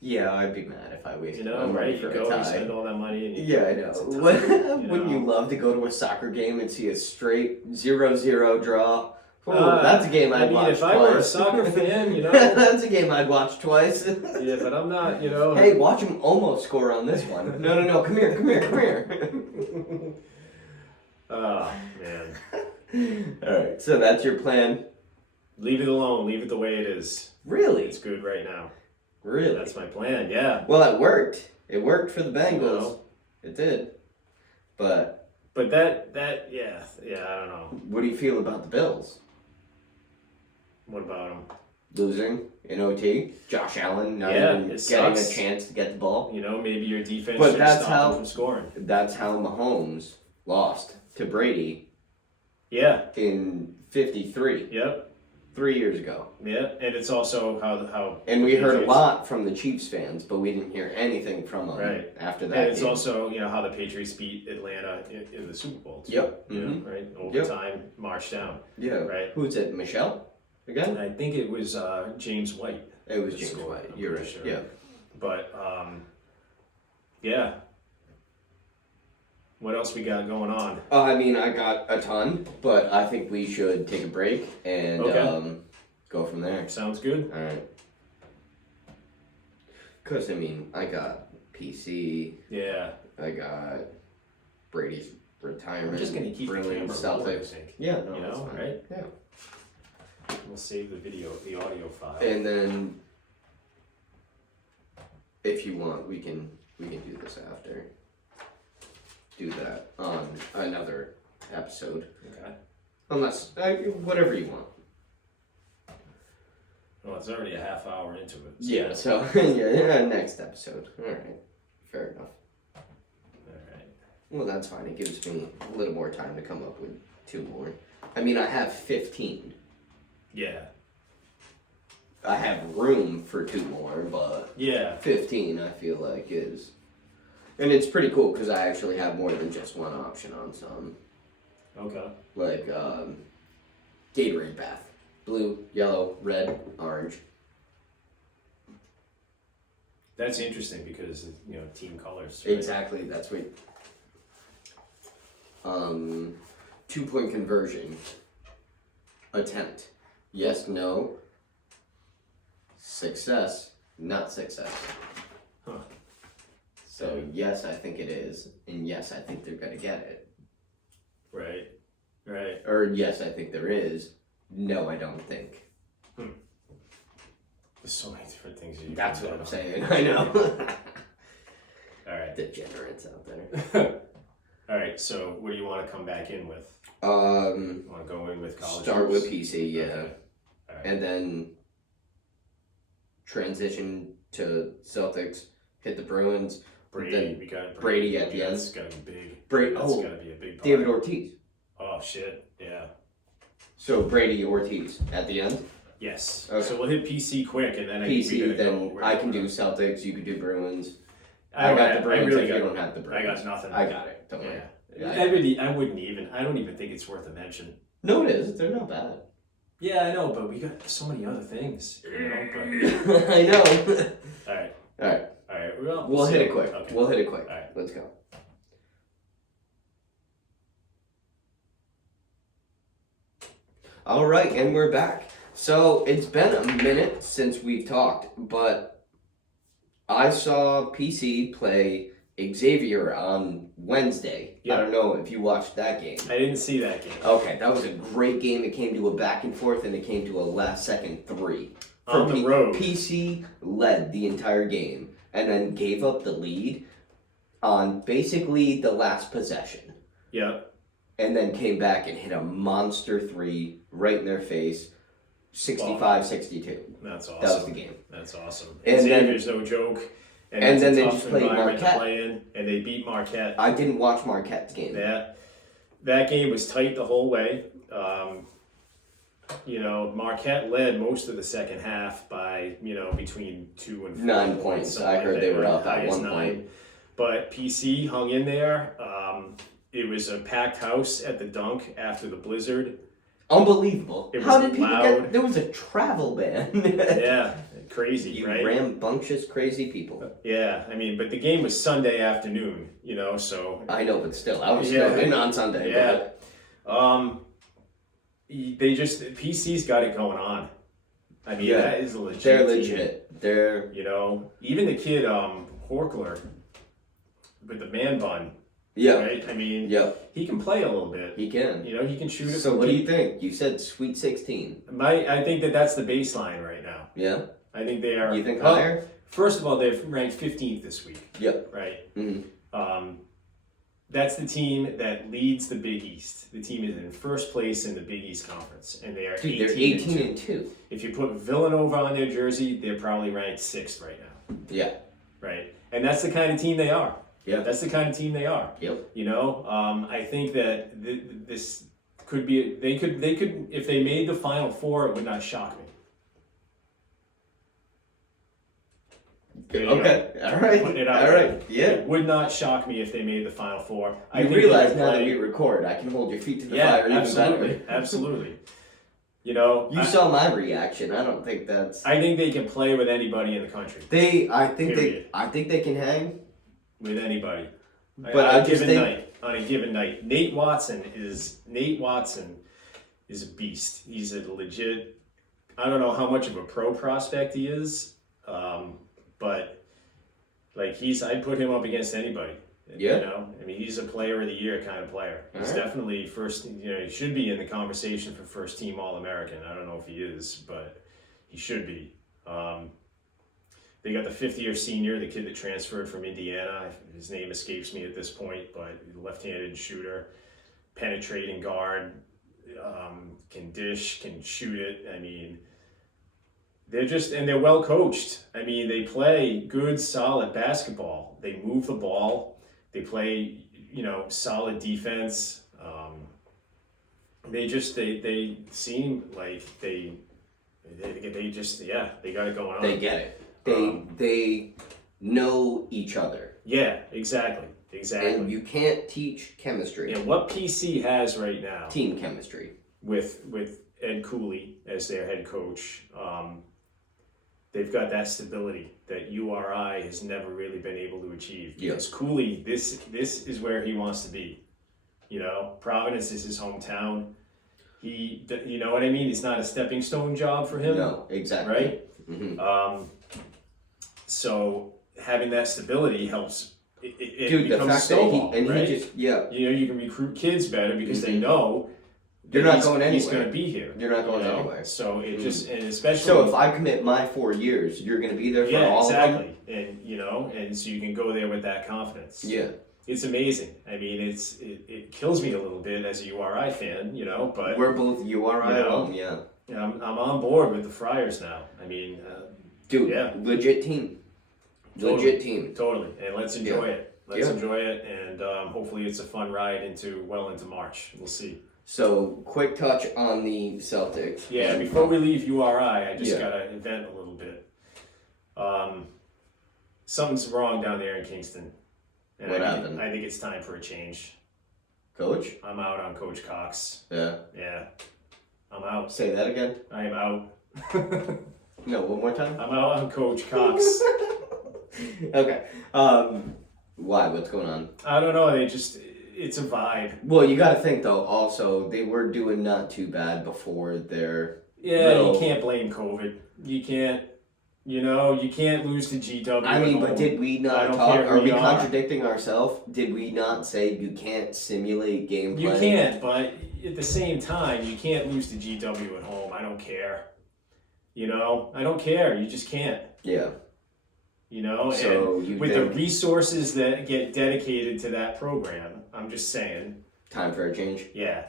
Yeah, I'd be mad if I You wasted know, my money right? You for go a and tie. spend all that money, and you Yeah, I know. it's a tie, Wouldn't you know? love to go to a soccer game and see a straight 0-0 draw? Ooh, Uh, that's a game I'd I mean, watch if twice. I were a soccer fan, you know. That's a game I'd watch twice. Yeah, but I'm not. You know. Hey, watch him almost score on this one. No, come here. Oh man, Alright, so that's your plan? leave it alone. Leave it the way it is. Really? It's good right now. Really? That's my plan. Yeah. Well, it worked. It worked for the Bengals. No. It did. But But that yeah, I don't know. what do you feel about the Bills? What about them? Losing in OT? Josh Allen not Yeah, even it getting sucks. a chance to get the ball? You know, maybe your defense But should that's stop how- them from scoring. That's how Mahomes lost to Brady Yeah. in 53, Yep. 3 years ago. Yeah. And it's also how. And we heard a Patriots- lot from the Chiefs fans, but we didn't hear anything from them Right. after that And it's game. also how the Patriots beat Atlanta in the Super Bowl. Too, Yep. You know, Mhm. right? Overtime, march down. Yeah. Right. Who's it? Michelle? Again? And I think it was James White. It was the James score, White. I'm You're right. pretty sure. Yeah. But yeah. What else we got going on? I mean, I got a ton, but I think we should take a break and Okay. go from there. Sounds good. All right. Because, I mean, I got PC, Yeah. I got Brady's retirement. We're just gonna keep the Brilliant camera rolling, I Celtics. think. Yeah, no, You that's know, fine. right? Yeah. We'll save the audio file. And then, if you want, we can do this after. Do that on another episode, Okay. unless whatever you want. Well, it's already a half hour into it. Yeah, so, yeah, next episode. Alright, fair enough. Alright. Well, that's fine. It gives me a little more time to come up with 2 more. I mean, I have 15. Yeah. I have room for 2 more, but Yeah. 15 I feel like is... And it's pretty cool because I actually have more than just one option on some. Okay. Like, Gatorade bath. Blue, yellow, red, orange. That's interesting because, you know, team colors. Right? Exactly, that's what... 2-point conversion. Attempt. Yes, no. Success. Not success. Huh. So, yes, I think it is. And yes, I think they're gonna get it. Right. Right. Or yes, I think there is. No, I don't think. There's so many different things. You That's can what do. I'm saying. I know. Alright. Degenerates out there. Alright, so what do you want to come back in with? You want to go in with college? Start hoops? with PC, yeah. Okay. Alright. And then transition to Celtics, hit the Bruins. Brady, then we got Brady at the end. That's gotta be big. That's That's gotta be a big part. David Ortiz. Oh shit, yeah. So Brady Ortiz at the end. Yes. Okay. So we'll hit PC quick, and then I think PC, we're gonna then go. I can do Celtics, you can do Bruins. I I got the Bruins really if got, you don't have the Bruins. I got nothing. I got it. Don't worry. Yeah. Yeah. I wouldn't even. I don't even think it's worth a mention. No, it is. They're not bad. Yeah, I know, but we got so many other things. You know. I know. But all right. All right. All right. Well, We'll hit see. it quick. Okay. We'll hit it quick. All right. Let's go. All right, and we're back. So it's been a minute since we've talked, but I saw PC play Xavier on Wednesday. Yeah. I don't know if you watched that game. I didn't see that game. Okay, that was a great game. It came to a back and forth, and it came to a last-second 3. On the road. PC led the entire game, and then gave up the lead on basically the last possession. Yeah. And then came back and hit a monster 3 right in their face, 65-62. That's awesome. That was the game. That's awesome. And Xavier's no joke. and it's then a they tough just played environment to Marquette. play in, and they beat Marquette. I didn't watch Marquette's game. That game was tight the whole way. You know, Marquette led most of the second half by, you know, between 2 and 4 9 points. something I like heard that, they were right? up at Highest 1 point. But PC hung in there. It was a packed house at the Dunk after the blizzard. Unbelievable. It How was did people loud. get... There was a travel ban. Yeah, crazy, You right? rambunctious, crazy people. Yeah, I mean, but the game was Sunday afternoon, you know, so I know, but still, I was Yeah. still in on Sunday. yeah. They just PC's got it going on. I mean, Yeah. that is a legit. They're team, legit. They're... you know, even the kid Horkler with the man bun, Yeah. right? I mean, Yep. he can play a little bit. He can. You know, he can shoot it. So from what do deep. you think? You said Sweet 16. I think that's the baseline right now. Yeah? I think they are. You think well, higher? First of all, they're ranked 15th this week, Yep. right? Mm-hmm. That's the team that leads the Big East. The team is in first place in the Big East Conference, and they are Dude, 18 they're 18 and and 2. 2. If you put Villanova on their jersey, they're probably ranked 6th right now, Yeah. right? And that's the kind of team they are. Yeah. That's the kind of team they are. Yep. You know, I think that this could be. They could if they made the Final Four, it would not shock me. There you Okay. All right. Putting it out All there. right. Yeah. It would not shock me if they made the Final Four. I You think they realize can now that play- we record, I can hold your feet to the Yeah, fire even absolutely, better. absolutely. You know, You saw my reaction. I don't think that's. I think they can play with anybody in the country. I think Period. they can hang. With anybody. But on I a just given think- night. On a given night. Nate Watson is a beast. He's a legit. I don't know how much of a pro prospect he is, but like I'd put him up against anybody. Yeah. You know, I mean, he's a player of the year kind of player. He's Alright. definitely first. You know, he should be in the conversation for first team All American. I don't know if he is, but he should be. They got the 5th-year senior, the kid that transferred from Indiana. His name escapes me at this point, but left-handed shooter, penetrating guard, can dish, can shoot it. I mean, they're well coached. I mean, they play good, solid basketball. They move the ball. They play, solid defense. They seem like they just, they got it going on. They get it. They know each other. Yeah, exactly. And you can't teach chemistry. And what PC has right now, Team chemistry. with Ed Cooley as their head coach, they've got that stability that URI has never really been able to achieve. Yeah. Because Cooley, this is where he wants to be. Providence is his hometown. You know what I mean? It's not a stepping stone job for him. No, exactly. Right? Mm-hmm. So having that stability helps. It Dude, the becomes a fact snowball, that right? he just, yeah. You can recruit kids better because they know You're that not going anywhere. He's going to be here. You're not going anywhere. So it just, and especially. So if I commit my 4 years, you're going to be there for all of them? exactly. And so you can go there with that confidence. Yeah. It's amazing. I mean, it kills me a little bit as a URI fan, but We're both URI alum, yeah. I'm on board with the Friars now. I mean, Dude, yeah. legit team. Totally. Legit team. Totally, and let's enjoy it. Let's Yeah. enjoy it, and hopefully it's a fun ride into March. We'll see. So, quick touch on the Celtics. Yeah, before we leave URI, I just Yeah. gotta vent a little bit. Something's wrong down there in Kingston. And What I think, happened? I think it's time for a change. Coach? I'm out on Coach Cox. Yeah. Yeah, I'm out. Say that again? I am out. No, one more time? I'm out on Coach Cox. Okay. Why? What's going on? I don't know. It's a vibe. Well, you got to think though. Also, they were doing not too bad before their. Yeah, little- you can't blame COVID. You can't. You can't lose to GW. I mean, at but home. did we I not don't talk? care who Are we you are. contradicting ourselves? Did we not say you can't simulate gameplay? You can't, but at the same time, you can't lose to GW at home. I don't care. I don't care. You just can't. Yeah. So and you with think the resources that get dedicated to that program, I'm just saying, time for a change? yeah,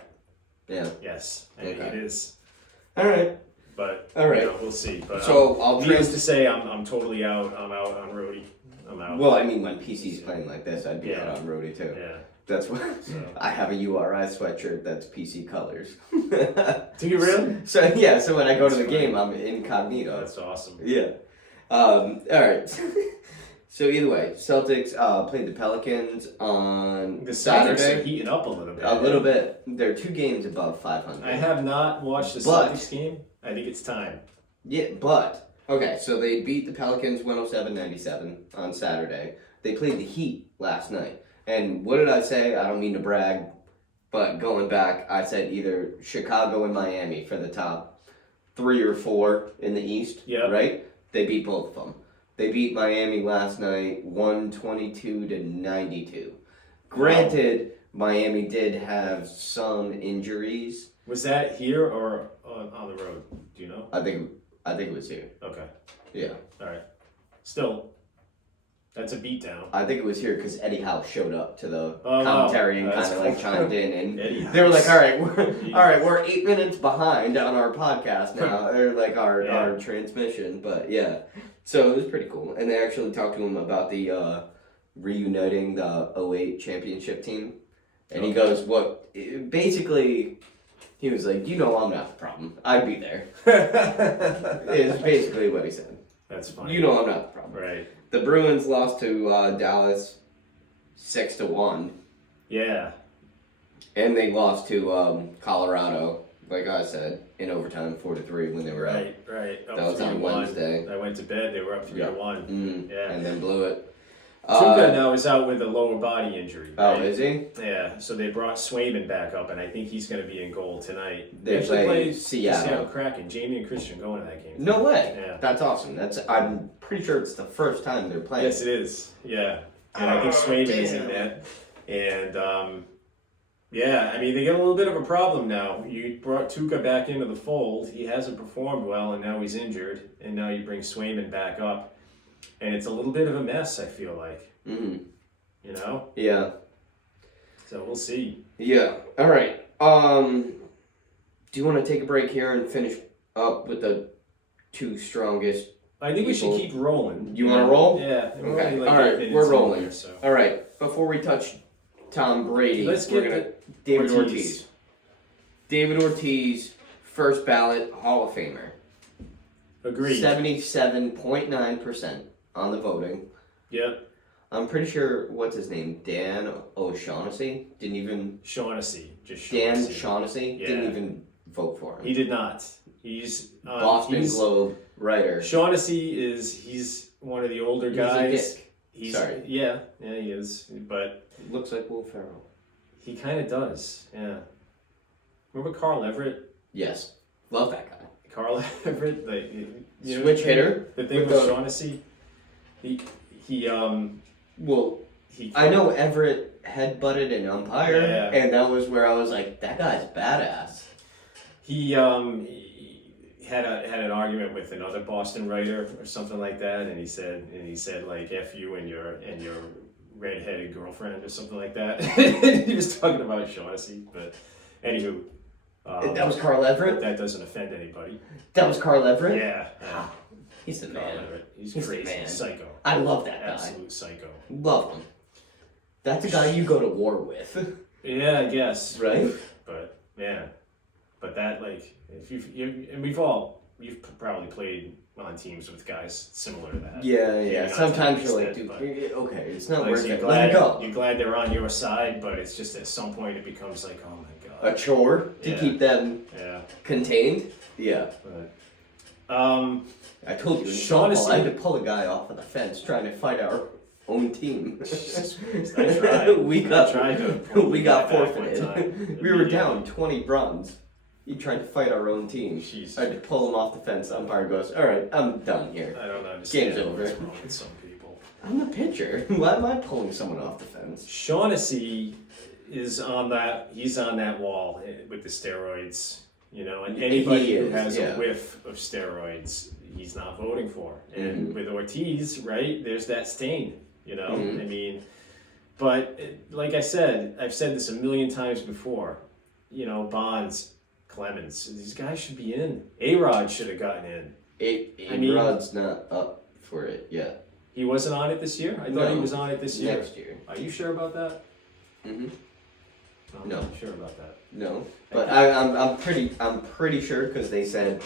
Yeah. yes, I think Okay. it is. All right. But All right. we'll see. But So I'll needless to say, I'm totally out. I'm out on roadie. I'm out. Well, I mean, when PC's playing like this, I'd be Yeah. out on roadie too. Yeah. That's what So. I have a URI sweatshirt that's PC colors. Do you really? So yeah, so when I go to the That's game, I'm incognito. That's awesome. Yeah. All right. So either way, Celtics played the Pelicans on The Celtics Saturday. are heating up a little bit. A little bit. They're 2 games above 500. I have not watched the But- Celtics game. I think it's time. Yeah, but okay. So they beat the Pelicans 107-97 on Saturday. They played the Heat last night. And what did I say? I don't mean to brag, but going back, I said either Chicago and Miami for the top 3 or 4 in the East. Yeah. Right? They beat both of them. They beat Miami last night 122-92. Granted, Miami did have some injuries. Was that here or on the road? Do you know? I think it was here. Okay. Yeah. All right. Still, that's a beatdown. I think it was here because Eddie House showed up to the Oh, commentary and that's kind of like cool. chimed in, and Eddie they were like, House. "All right, we're 8 minutes behind on our podcast now, or like our Yeah. transmission." But yeah, so it was pretty cool, and they actually talked to him about the reuniting the 08 championship team, and he goes, "What?" Basically, he was like, "I'm not the problem. I'd be there." Is basically what he said. That's fine. I'm not the problem. Right. The Bruins lost to Dallas 6-1, Yeah. and they lost to Colorado, like I said, in overtime 4-3 when they were Right. Right. Up That was on 3-1. Wednesday. I went to bed. They were up 3-1. Yeah. and then blew it. Tuca now is out with a lower body injury. Oh, right? is he? Yeah, so they brought Swayman back up, and I think he's going to be in goal tonight. They actually play played Seattle. Kraken. Jamie and Christian going to that game. No way. Yeah. That's awesome. I'm pretty sure it's the first time they're playing. Yes, it is. Yeah, and I think Swayman is in damn. that. And yeah, I mean they get a little bit of a problem now. You brought Tuca back into the fold. He hasn't performed well, and now he's injured. And now you bring Swayman back up, and it's a little bit of a mess. I feel like. Mm-hmm. Yeah. So we'll see. Yeah. All right. Do you want to take a break here and finish up with the two strongest. I think we should People. keep rolling. You wanna roll? Yeah. Okay. All right, we're rolling. All right. Before we touch Tom Brady, Let's we're get gonna the David Ortiz. David Ortiz, first ballot Hall of Famer. Agreed. 77.9% on the voting. Yep. I'm pretty sure, what's his name? Dan O'Shaughnessy? Didn't even. Shaughnessy. Just Dan Shaughnessy. Shaughnessy? Yeah. Didn't even vote for him. He did not. He's Boston Globe writer. Shaughnessy he's one of the older He's a guys. dick. He's Sorry. Yeah, he is. But Looks like Will Ferrell. he kind of does. Yeah. Remember Carl Everett? Yes. Love that guy. Carl Everett, Switch hitter. The thing with Shaughnessy, he Well, he. I know Everett headbutted an umpire, Yeah. and that was where I was like, that guy's badass. He had an argument with another Boston writer or something like that, and he said like F you and your redheaded girlfriend or something like that. He was talking about Shaughnessy, but anywho. That was Carl Everett? That doesn't offend anybody. That was Carl Everett? Yeah. He's the Carl man. Everett. He's He's the crazy. man. Psycho. I love that guy. Absolute psycho. Love him. That's a guy you go to war with. Yeah, I guess. Right? But yeah. But that if you've probably played on teams with guys similar to that. Yeah. Maybe not Sometimes to you're that like, dude, extent, okay, it's not but worth you're it. Let it go. You're glad they're on your side, but it's just at some point it becomes like, oh my A god. chore to Yeah. keep them Yeah. contained? Yeah. But I told you, in Shaughnessy- softball, I had to pull a guy off of the fence trying to fight our own team. Jesus Christ, I tried. we I got tried to pull we the got guy back one forfeited. time. We were down 20 runs. He tried to fight our own team. Jesus. I had to pull him off the fence. Umpire goes, all right, I'm done here. I don't understand Game's over. what's wrong with some people. I'm the pitcher. Why am I pulling someone off the fence? Shaughnessy is on that. He's on that wall with the steroids. And anybody He who is, has yeah. a whiff of steroids, he's not voting for. And Mhm. with Ortiz, right, there's that stain. Mhm. I mean, but like I said, I've said this a million times before. Bonds, Clemens, these guys should be in. A-Rod should have gotten in. I mean- Rod's not up for it yet. He wasn't on it this year. I thought he No. was on it this year. Next year. Are you sure about that? Mm-hmm. I'm No. not sure about that. No, but I'm pretty sure because they said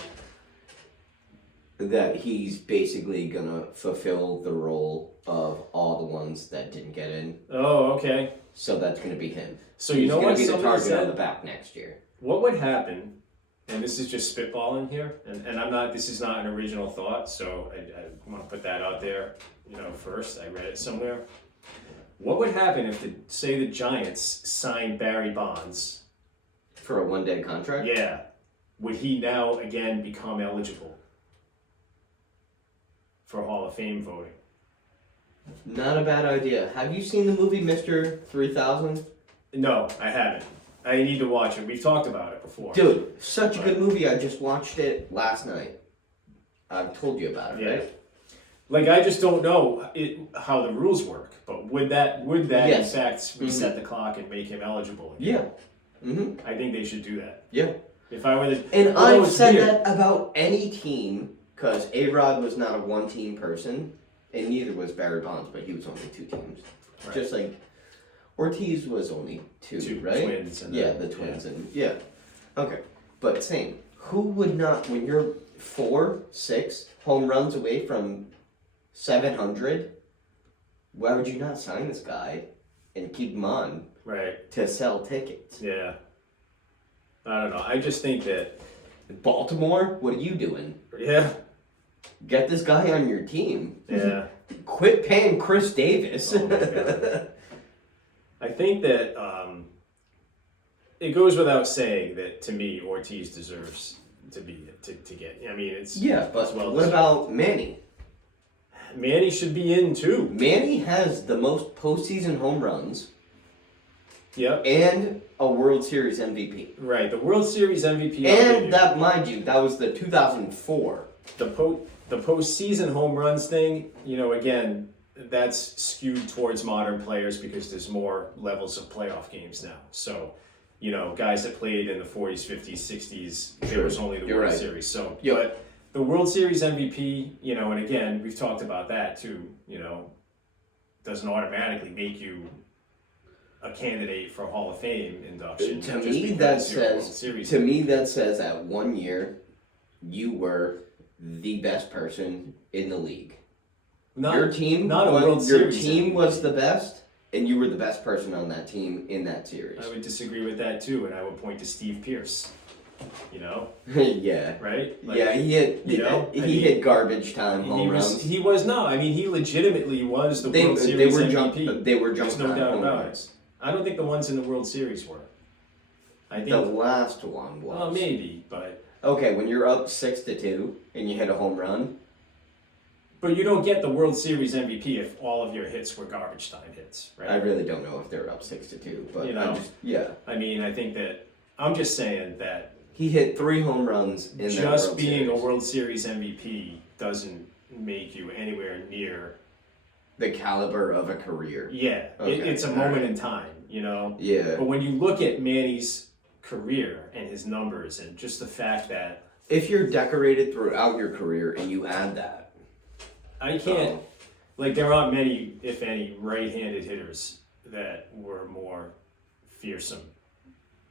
that he's basically gonna fulfill the role of all the ones that didn't get in. Oh, okay. So that's gonna be him. So He's you know gonna what be the somebody target on the said? back next year. What would happen, and this is just spitballing here, and I'm not, this is not an original thought, so I want to put that out there, first. I read it somewhere. What would happen if say the Giants signed Barry Bonds? For a one-day contract? Yeah. Would he now again become eligible for Hall of Fame voting? Not a bad idea. Have you seen the movie Mr. 3000? No, I haven't. I need to watch it. We've talked about it before. Dude, such a good movie. I just watched it last night. I've told you about it, Yeah. right? Like, I just don't know how the rules work, but would that Yes. in fact reset the clock and make him eligible again? Yeah. Mm-hmm. I think they should do that. Yeah. If I were the And although I've it's said weird. that about any team, because A-Rod was not a one-team person, and neither was Barry Bonds, but he was only two teams. Right. Just like Ortiz was only two, right? twins and Yeah, the twins and yeah. Okay, but same. Who would not when you're 4-6 home runs away from 700? Why would you not sign this guy and keep him on Right. to sell tickets? Yeah. I don't know. I just think that Baltimore, what are you doing? yeah. Get this guy on your team. Yeah. Quit paying Chris Davis. Oh my God. I think that it goes without saying that to me Ortiz deserves to get. I mean, it's Yeah, but it's well what about Manny? Manny should be in too. Manny has the most postseason home runs Yep. and a World Series MVP. Right. The World Series MVP. I'll give you. And that, mind you, that was the 2004. The postseason home runs thing, again, that's skewed towards modern players because there's more levels of playoff games now. So, guys that played in the 40s, 50s, 60s, there Sure. was only the You're World right. Series. So, Yep. but the World Series MVP, and again, we've talked about that too, doesn't automatically make you a candidate for Hall of Fame induction. To me, that says that 1 year you were the best person in the league. Your team was the best, and you were the best person on that team in that series. I would disagree with that too, and I would point to Steve Pearce. Yeah. Right? He hit garbage time home runs. He legitimately was the World Series MVP. They were jump There's no time doubt home about runs. it. I don't think the ones in the World Series were. I think The last one was. well, maybe, but Okay, when you're up 6-2 and you hit a home run. you don't get the World Series MVP if all of your hits were garbage time hits, right? I really don't know if they're up 6-2, but I think that I'm just saying that he hit 3 home runs in that just World being Series. a World Series MVP doesn't make you anywhere near The caliber of a career. Yeah, Okay, it's a moment in time, Yeah. But when you look at Manny's career and his numbers and just the fact that If you're decorated throughout your career and you add that. I can't, there aren't many, if any, right-handed hitters that were more fearsome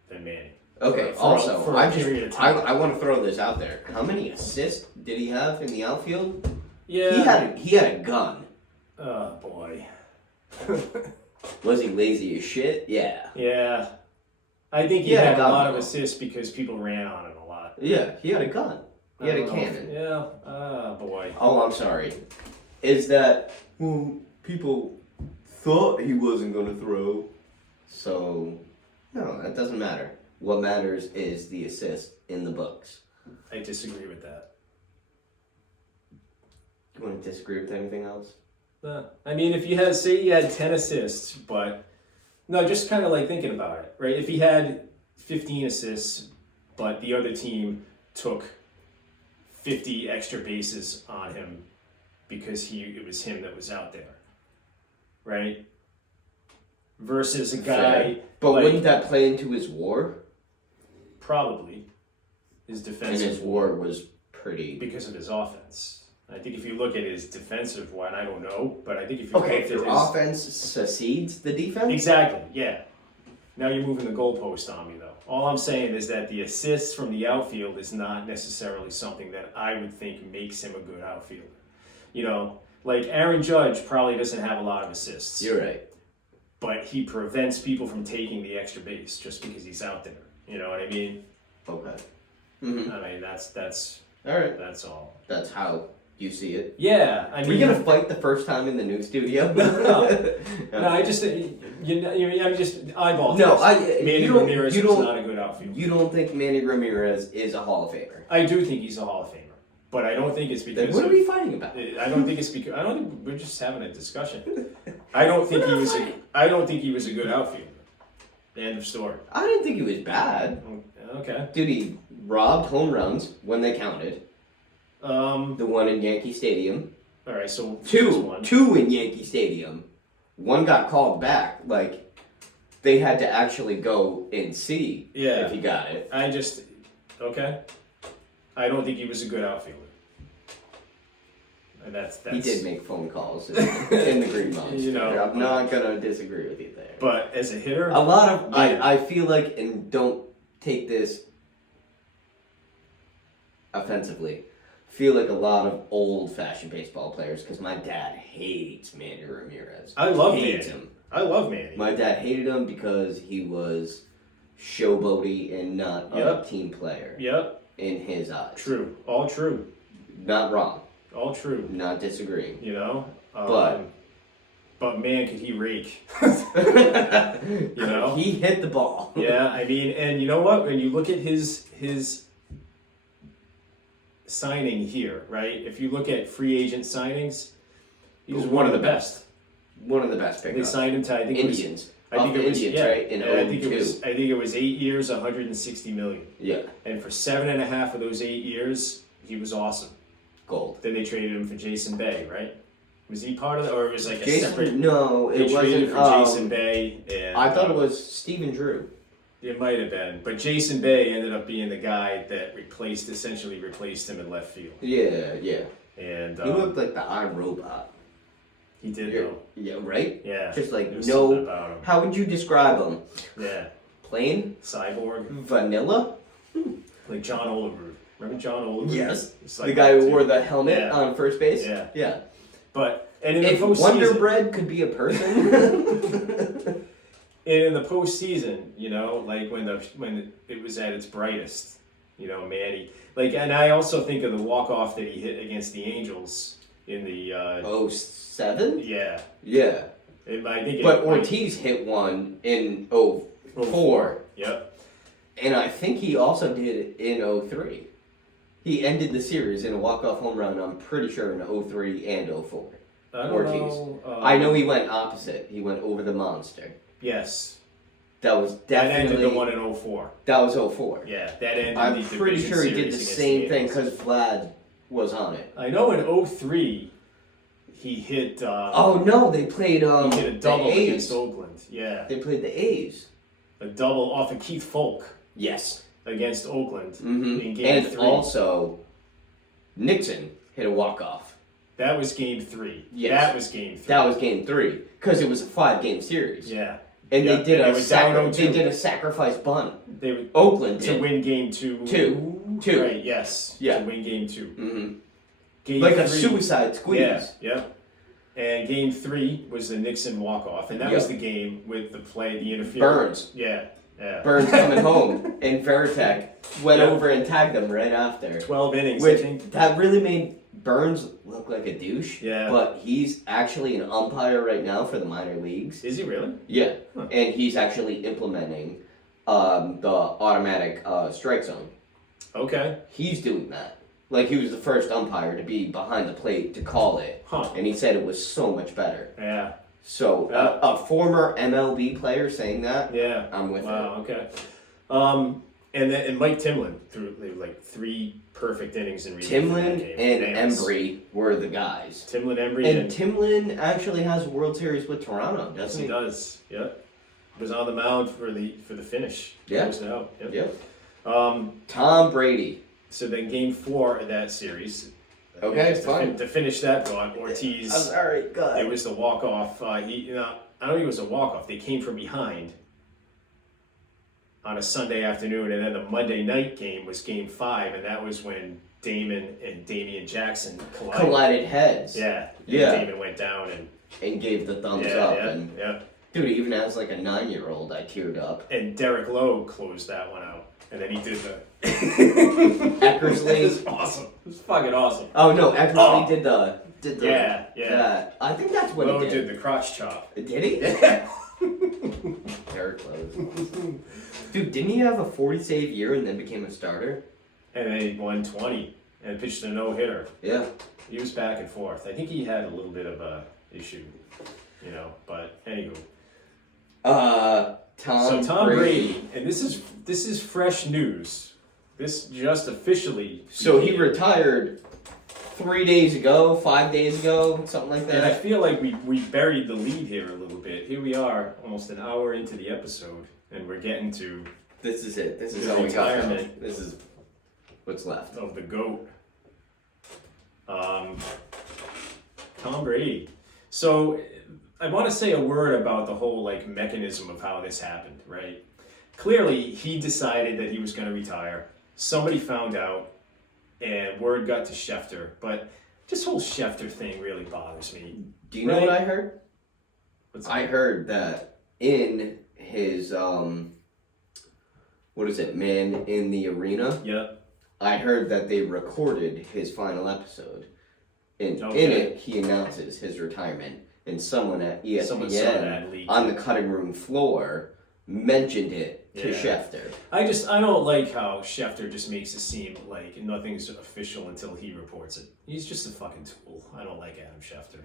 than Manny. Okay, For a period of time. I want to throw this out there. How many assists did he have in the outfield? Yeah. He had a gun. Oh, boy. Was he lazy as shit? Yeah. Yeah. I think he had a lot of assists because people ran on him a lot. Yeah, he had a gun. He had a cannon. Yeah. Oh, boy. Oh, I'm sorry. Is that, people thought he wasn't going to throw. So, no, that doesn't matter. What matters is the assist in the books. I disagree with that. You want to disagree with anything else? If you had, say you had 10 assists, but, no, just kind of thinking about it, right? If he had 15 assists, but the other team took 50 extra bases on him because it was him that was out there, right? Versus a guy... Fair. But wouldn't that play into his WAR? Probably. His defensive... And his WAR was pretty... Because of his offense. I think if you look at his defensive one, I don't know, but I think if you look Okay, at if his... offense succeeds the defense? Exactly, yeah. Now you're moving the goalpost on me, though. All I'm saying is that the assists from the outfield is not necessarily something that I would think makes him a good outfielder. Aaron Judge probably doesn't have a lot of assists. You're right. But he prevents people from taking the extra base just because he's out there. You know what I mean? Okay. Mm-hmm. I mean, that's all right. That's all. That's how you see it. Yeah, I mean... We're gonna fight the first time in the new studio? No, I just... I'm just eyeball No, things. Manny Ramirez is not a good outfielder. You don't think Manny Ramirez is a Hall of Famer? I do think he's a Hall of Famer. But I don't think it's because... Then what are we fighting about? I don't think it's because... I don't think... We're just having a discussion. I don't think he was a good outfielder. End of story. I didn't think he was bad. Okay. Dude, he robbed home runs when they counted. The one in Yankee Stadium. All right, so two in Yankee Stadium. One got called back. They had to actually go and see if he got it. Okay. I don't think he was a good outfielder. And that's he did make phone calls in the Green Monster. I'm not gonna disagree with you there. But as a hitter, a lot of I feel like, and don't take this offensively, feel like a lot of old-fashioned baseball players, because my dad hates Manny Ramirez. I love hates Manny. him. I love Manny. My dad hated him because he was showboaty and not a team player. Yep. In his eyes. True. All true. Not wrong. All true. Not disagreeing. But man, could he rake. He hit the ball. Yeah, I mean, and you know what? When you look at his signing here, right? If you look at free agent signings, he was one of the best. One of the best pickups. They signed him to, I think Indians. Right? In I think it was 8 years, $160 million. Yeah. And for 7.5 of those 8 years, he was awesome. Gold. Then they traded him for Jason Bay, right? Was he part of it, or it was Jason, separate? No, it wasn't. Traded for Jason Bay. And, I thought it was Stephen Drew. It might have been, but Jason Bay ended up being the guy that essentially replaced him in left field. Yeah, yeah. And He looked like the iRobot. he did though. Yeah, right? Yeah. Just like, There was something no. about him. How would you describe him? Yeah. Plain? Cyborg, Vanilla? like John Olerud. Remember John Olerud? Yes. It's The like guy that who too. wore the helmet Yeah. on first base? Yeah. Yeah. But and in the If Wonder postseason, Bread could be a person. in the postseason, you know, like when it was at its brightest, you know, Manny. Like, and I also think of the walk-off that he hit against the Angels in the 07? yeah. Yeah. I think. But Ortiz hit one in 04. Yep. And I think he also did it in 03. He ended the series in a walk-off home run, I'm pretty sure, in 03 and 04. I don't Ortiz. know. I know he went opposite. He went over the monster. Yes. That was That definitely... ended the one in 04. That was 04. Yeah, that ended I'm the pretty division sure he did series the against same thing Angels. because Vlad was on it. I know in 03, he hit. Oh no, they played he hit a double the A's. against Oakland. Yeah, They played the A's. a double off of Keith Folk Yes. against Oakland Mm-hmm. in Game And 3. also, Nixon hit a walk-off. That was Game 3. Yes. That was Game 3. That was Game 3 because it was a 5-game series. Yeah. And Yeah, they did and they were down 0-2. they did a sacrifice bunt. They were Oakland to did. win Game 2. Two. Right. Yes. Yeah. To win Game 2. Mm-hmm. Game Like 3, a suicide squeeze. Yeah. Yep. And Game 3 was the Nixon walk-off, and that was Yep. the game with the interference. Burns. Yeah. Yeah. Burns coming home, and Veritek went Yeah. over and tagged them right after. 12 innings. I Which, think. that really made Burns look like a douche. Yeah. But he's actually an umpire right now for the minor leagues. Is he really? Yeah. Huh. And he's actually implementing the automatic strike zone. Okay. He's doing that. Like, he was the first umpire to be behind the plate to call it. Huh. And he said it was so much better. Yeah. So, Yeah. a former MLB player saying that, Yeah. I'm with Wow. Okay. And Mike Timlin threw like 3 perfect innings in relief in that Timlin game. and Nails. Embry were the guys. Timlin, Embry, And Timlin actually has a World Series with Toronto, yes, doesn't he he? does. Yep. Was on the mound for the finish. Yeah. Closed it out. Yep. Yep. Um. Tom Brady. So then Game 4 of that series. Okay, to fine. to finish that thought, Ortiz. I'm sorry, go ahead. It was the walk off. I don't think it was a walk off. They came from behind on a Sunday afternoon, and then the Monday night game was Game 5, and that was when Damon and Damian Jackson Collided heads. Yeah. Yeah. Damon went down And gave the thumbs and up. yeah, And yeah. dude, even as like a 9-year-old, I teared up. And Derek Lowe closed that one out, and then he did the. Eckersley. It was awesome. It was fucking awesome. Oh no, Eckersley Oh. did the Yeah, yeah. that. I think that's what Lowe he did did. the crotch chop. Did he? Very close. Dude, didn't he have a 40 save year and then became a starter? And then he won 20 and pitched a no hitter. Yeah. He was back and forth. I think he had a little bit of a issue, you know. But anywho, Tom Brady, and this is fresh news. This just officially. So he retired 3 days ago, 5 days ago, something like And I that. feel like we buried the lead here a little bit. Here we are, almost an hour into the episode, and we're getting to This is it. This is The all we got. now. retirement. This is what's left. of the GOAT. Tom Brady. So I want to say a word about the whole like mechanism of how this happened, right? Clearly, he decided that he was going to retire. Somebody found out, and word got to Schefter. But this whole Schefter thing really bothers me. Do you know Right. what I heard? What's I heard that in his what is it, Man in the Arena? Yep. I heard that they recorded his final episode. And in Okay. it, he announces his retirement. And someone at Someone saw ESPN that leak. on the cutting room floor mentioned it to Yeah. Schefter. I don't like how Schefter just makes it seem like nothing's official until he reports it. He's just a fucking tool. I don't like Adam Schefter.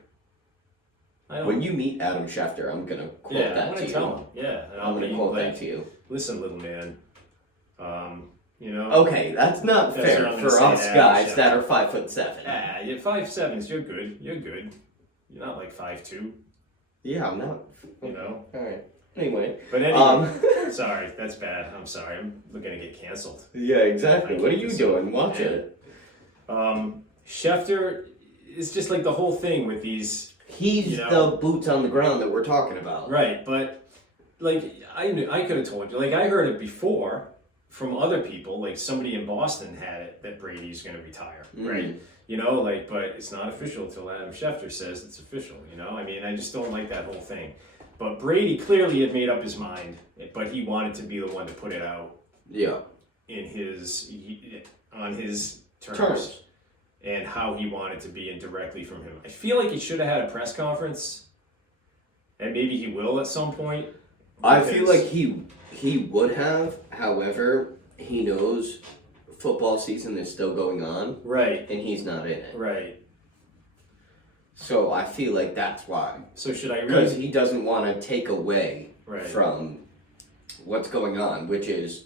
I don't. When you meet Adam Schefter, I'm going to quote yeah, I'm that gonna to you. tell him. Yeah, and I'm I'll going be to quote like, that to you. listen, little man. You know. Okay, that's not That's what fair I'm gonna for say us to Adam guys Schefter. that are 5'7". Ah, you're 5'7". You're good. You're good. You're not like 5'2". Yeah, I'm not. You know. All right. Anyway. But anyway, sorry, that's bad. I'm sorry. We're gonna get canceled. Yeah, exactly. I What are can't you decide. doing? Watch Yeah. it. Schefter is just like the whole thing with these. He's You know? the boots on the ground that we're talking about. Right, but like I could have told you. Like I heard it before from other people. Like somebody in Boston had it that Brady's going to retire. Right. You know, like, but it's not official till Adam Schefter says it's official. You know, I mean, I just don't like that whole thing. But Brady clearly had made up his mind, but he wanted to be the one to put it out Yeah. in on his Terms. and how he wanted to be and directly from him. I feel like he should have had a press conference, and maybe he will at some point. I feel like he would have. However, he knows football season is still going on, Right, and he's not in it. right. So I feel like that's why. So should I Because read? he doesn't want to take away Right. from what's going on, which is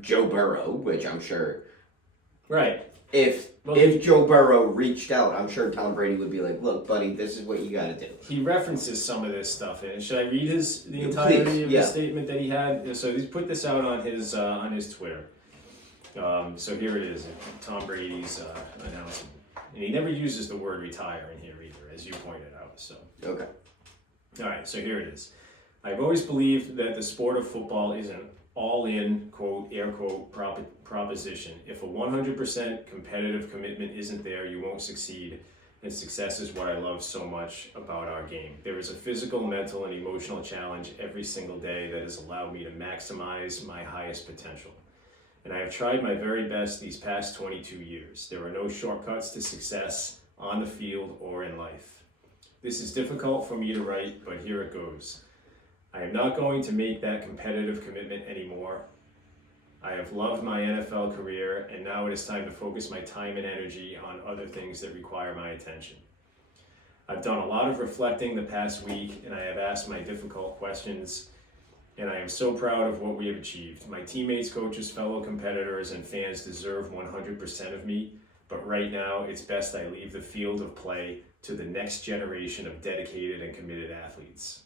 Joe Burrow, which I'm sure Right. if Well, Joe Burrow reached out, I'm sure Tom Brady would be like, "Look, buddy, this is what you got to do." He references some of this stuff in it. Should I read the Please, entirety of yeah. the statement that he had? So he's put this out on his Twitter. So here it is, Tom Brady's announcement, and he never uses the word retire in here either, as you pointed out. So. Okay. All right, so here it is. I've always believed that the sport of football is an all-in, quote, air quote, proposition. If a 100% competitive commitment isn't there, you won't succeed, and success is what I love so much about our game. There is a physical, mental, and emotional challenge every single day that has allowed me to maximize my highest potential. And I have tried my very best these past 22 years. There are no shortcuts to success on the field or in life. This is difficult for me to write, but here it goes. I am not going to make that competitive commitment anymore. I have loved my NFL career, and now it is time to focus my time and energy on other things that require my attention. I've done a lot of reflecting the past week, and I have asked my difficult questions, and I am so proud of what we have achieved. My teammates, coaches, fellow competitors, and fans deserve 100% of me, but right now it's best I leave the field of play to the next generation of dedicated and committed athletes.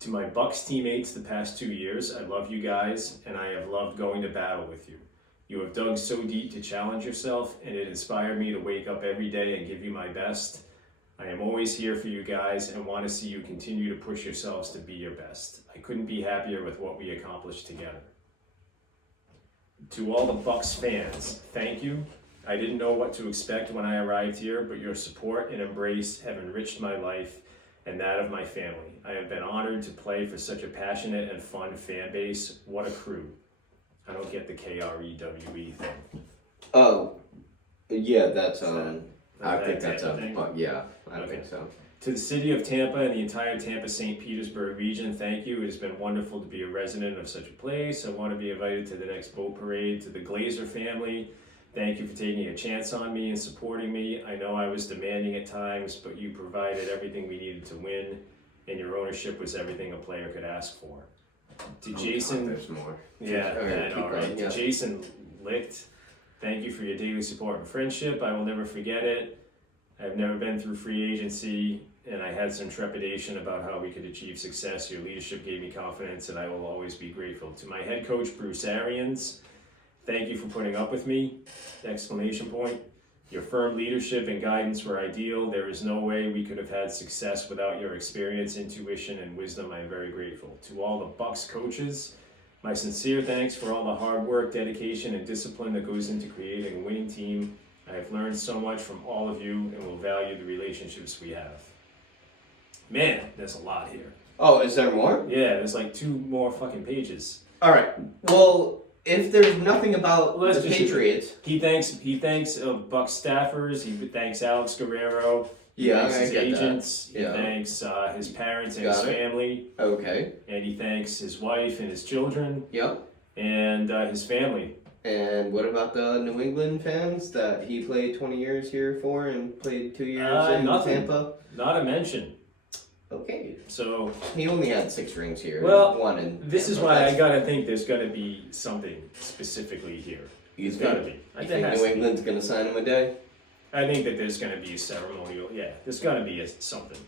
To my Bucs teammates the past 2 years, I love you guys, and I have loved going to battle with you. You have dug so deep to challenge yourself, and it inspired me to wake up every day and give you my best. I am always here for you guys and want to see you continue to push yourselves to be your best. I couldn't be happier with what we accomplished together. To all the Bucs fans, thank you. I didn't know what to expect when I arrived here, but your support and embrace have enriched my life and that of my family. I have been honored to play for such a passionate and fun fan base. What a crew. I don't get the KREWE thing. Oh, yeah, that's I that think that's Tampa thing? yeah, I Okay. think so. To the city of Tampa and the entire Tampa-St. Petersburg region, thank you. It has been wonderful to be a resident of such a place. I want to be invited to the next boat parade. To the Glazer family, thank you for taking a chance on me and supporting me. I know I was demanding at times, but you provided everything we needed to win, and your ownership was everything a player could ask for. To Jason, there's more. yeah, Okay, I keep know, right? going, yeah. To Jason Licht, thank you for your daily support and friendship. I will never forget it. I've never been through free agency, and I had some trepidation about how we could achieve success. Your leadership gave me confidence, and I will always be grateful. To my head coach, Bruce Arians, thank you for putting up with me! Exclamation point. Your firm leadership and guidance were ideal. There is no way we could have had success without your experience, intuition, and wisdom. I am very grateful. To all the Bucs coaches, my sincere thanks for all the hard work, dedication, and discipline that goes into creating a winning team. I have learned so much from all of you and will value the relationships we have. Man, there's a lot here. Oh, is there more? Yeah, there's like 2 more fucking pages. All right. Well, if there's nothing about Let's the just- Patriots, He thanks Bucs staffers. He thanks Alex Guerrero. He Yeah, thanks I his get that. agents. He Yeah. thanks his parents and Got his it. family, okay. and he thanks his wife and his children Yep. and his family. And what about the New England fans that he played 20 years here for and played 2 years in Nothing. Tampa? Not a mention. Okay. So He only had 6 rings here. Well, one in this is Tampa. why I That's- gotta think there's gotta be something specifically here. You There's think, gotta be. you There think has New to be. England's going to sign him a day? I think that there's gonna be a ceremonial. Yeah, there's gotta be something.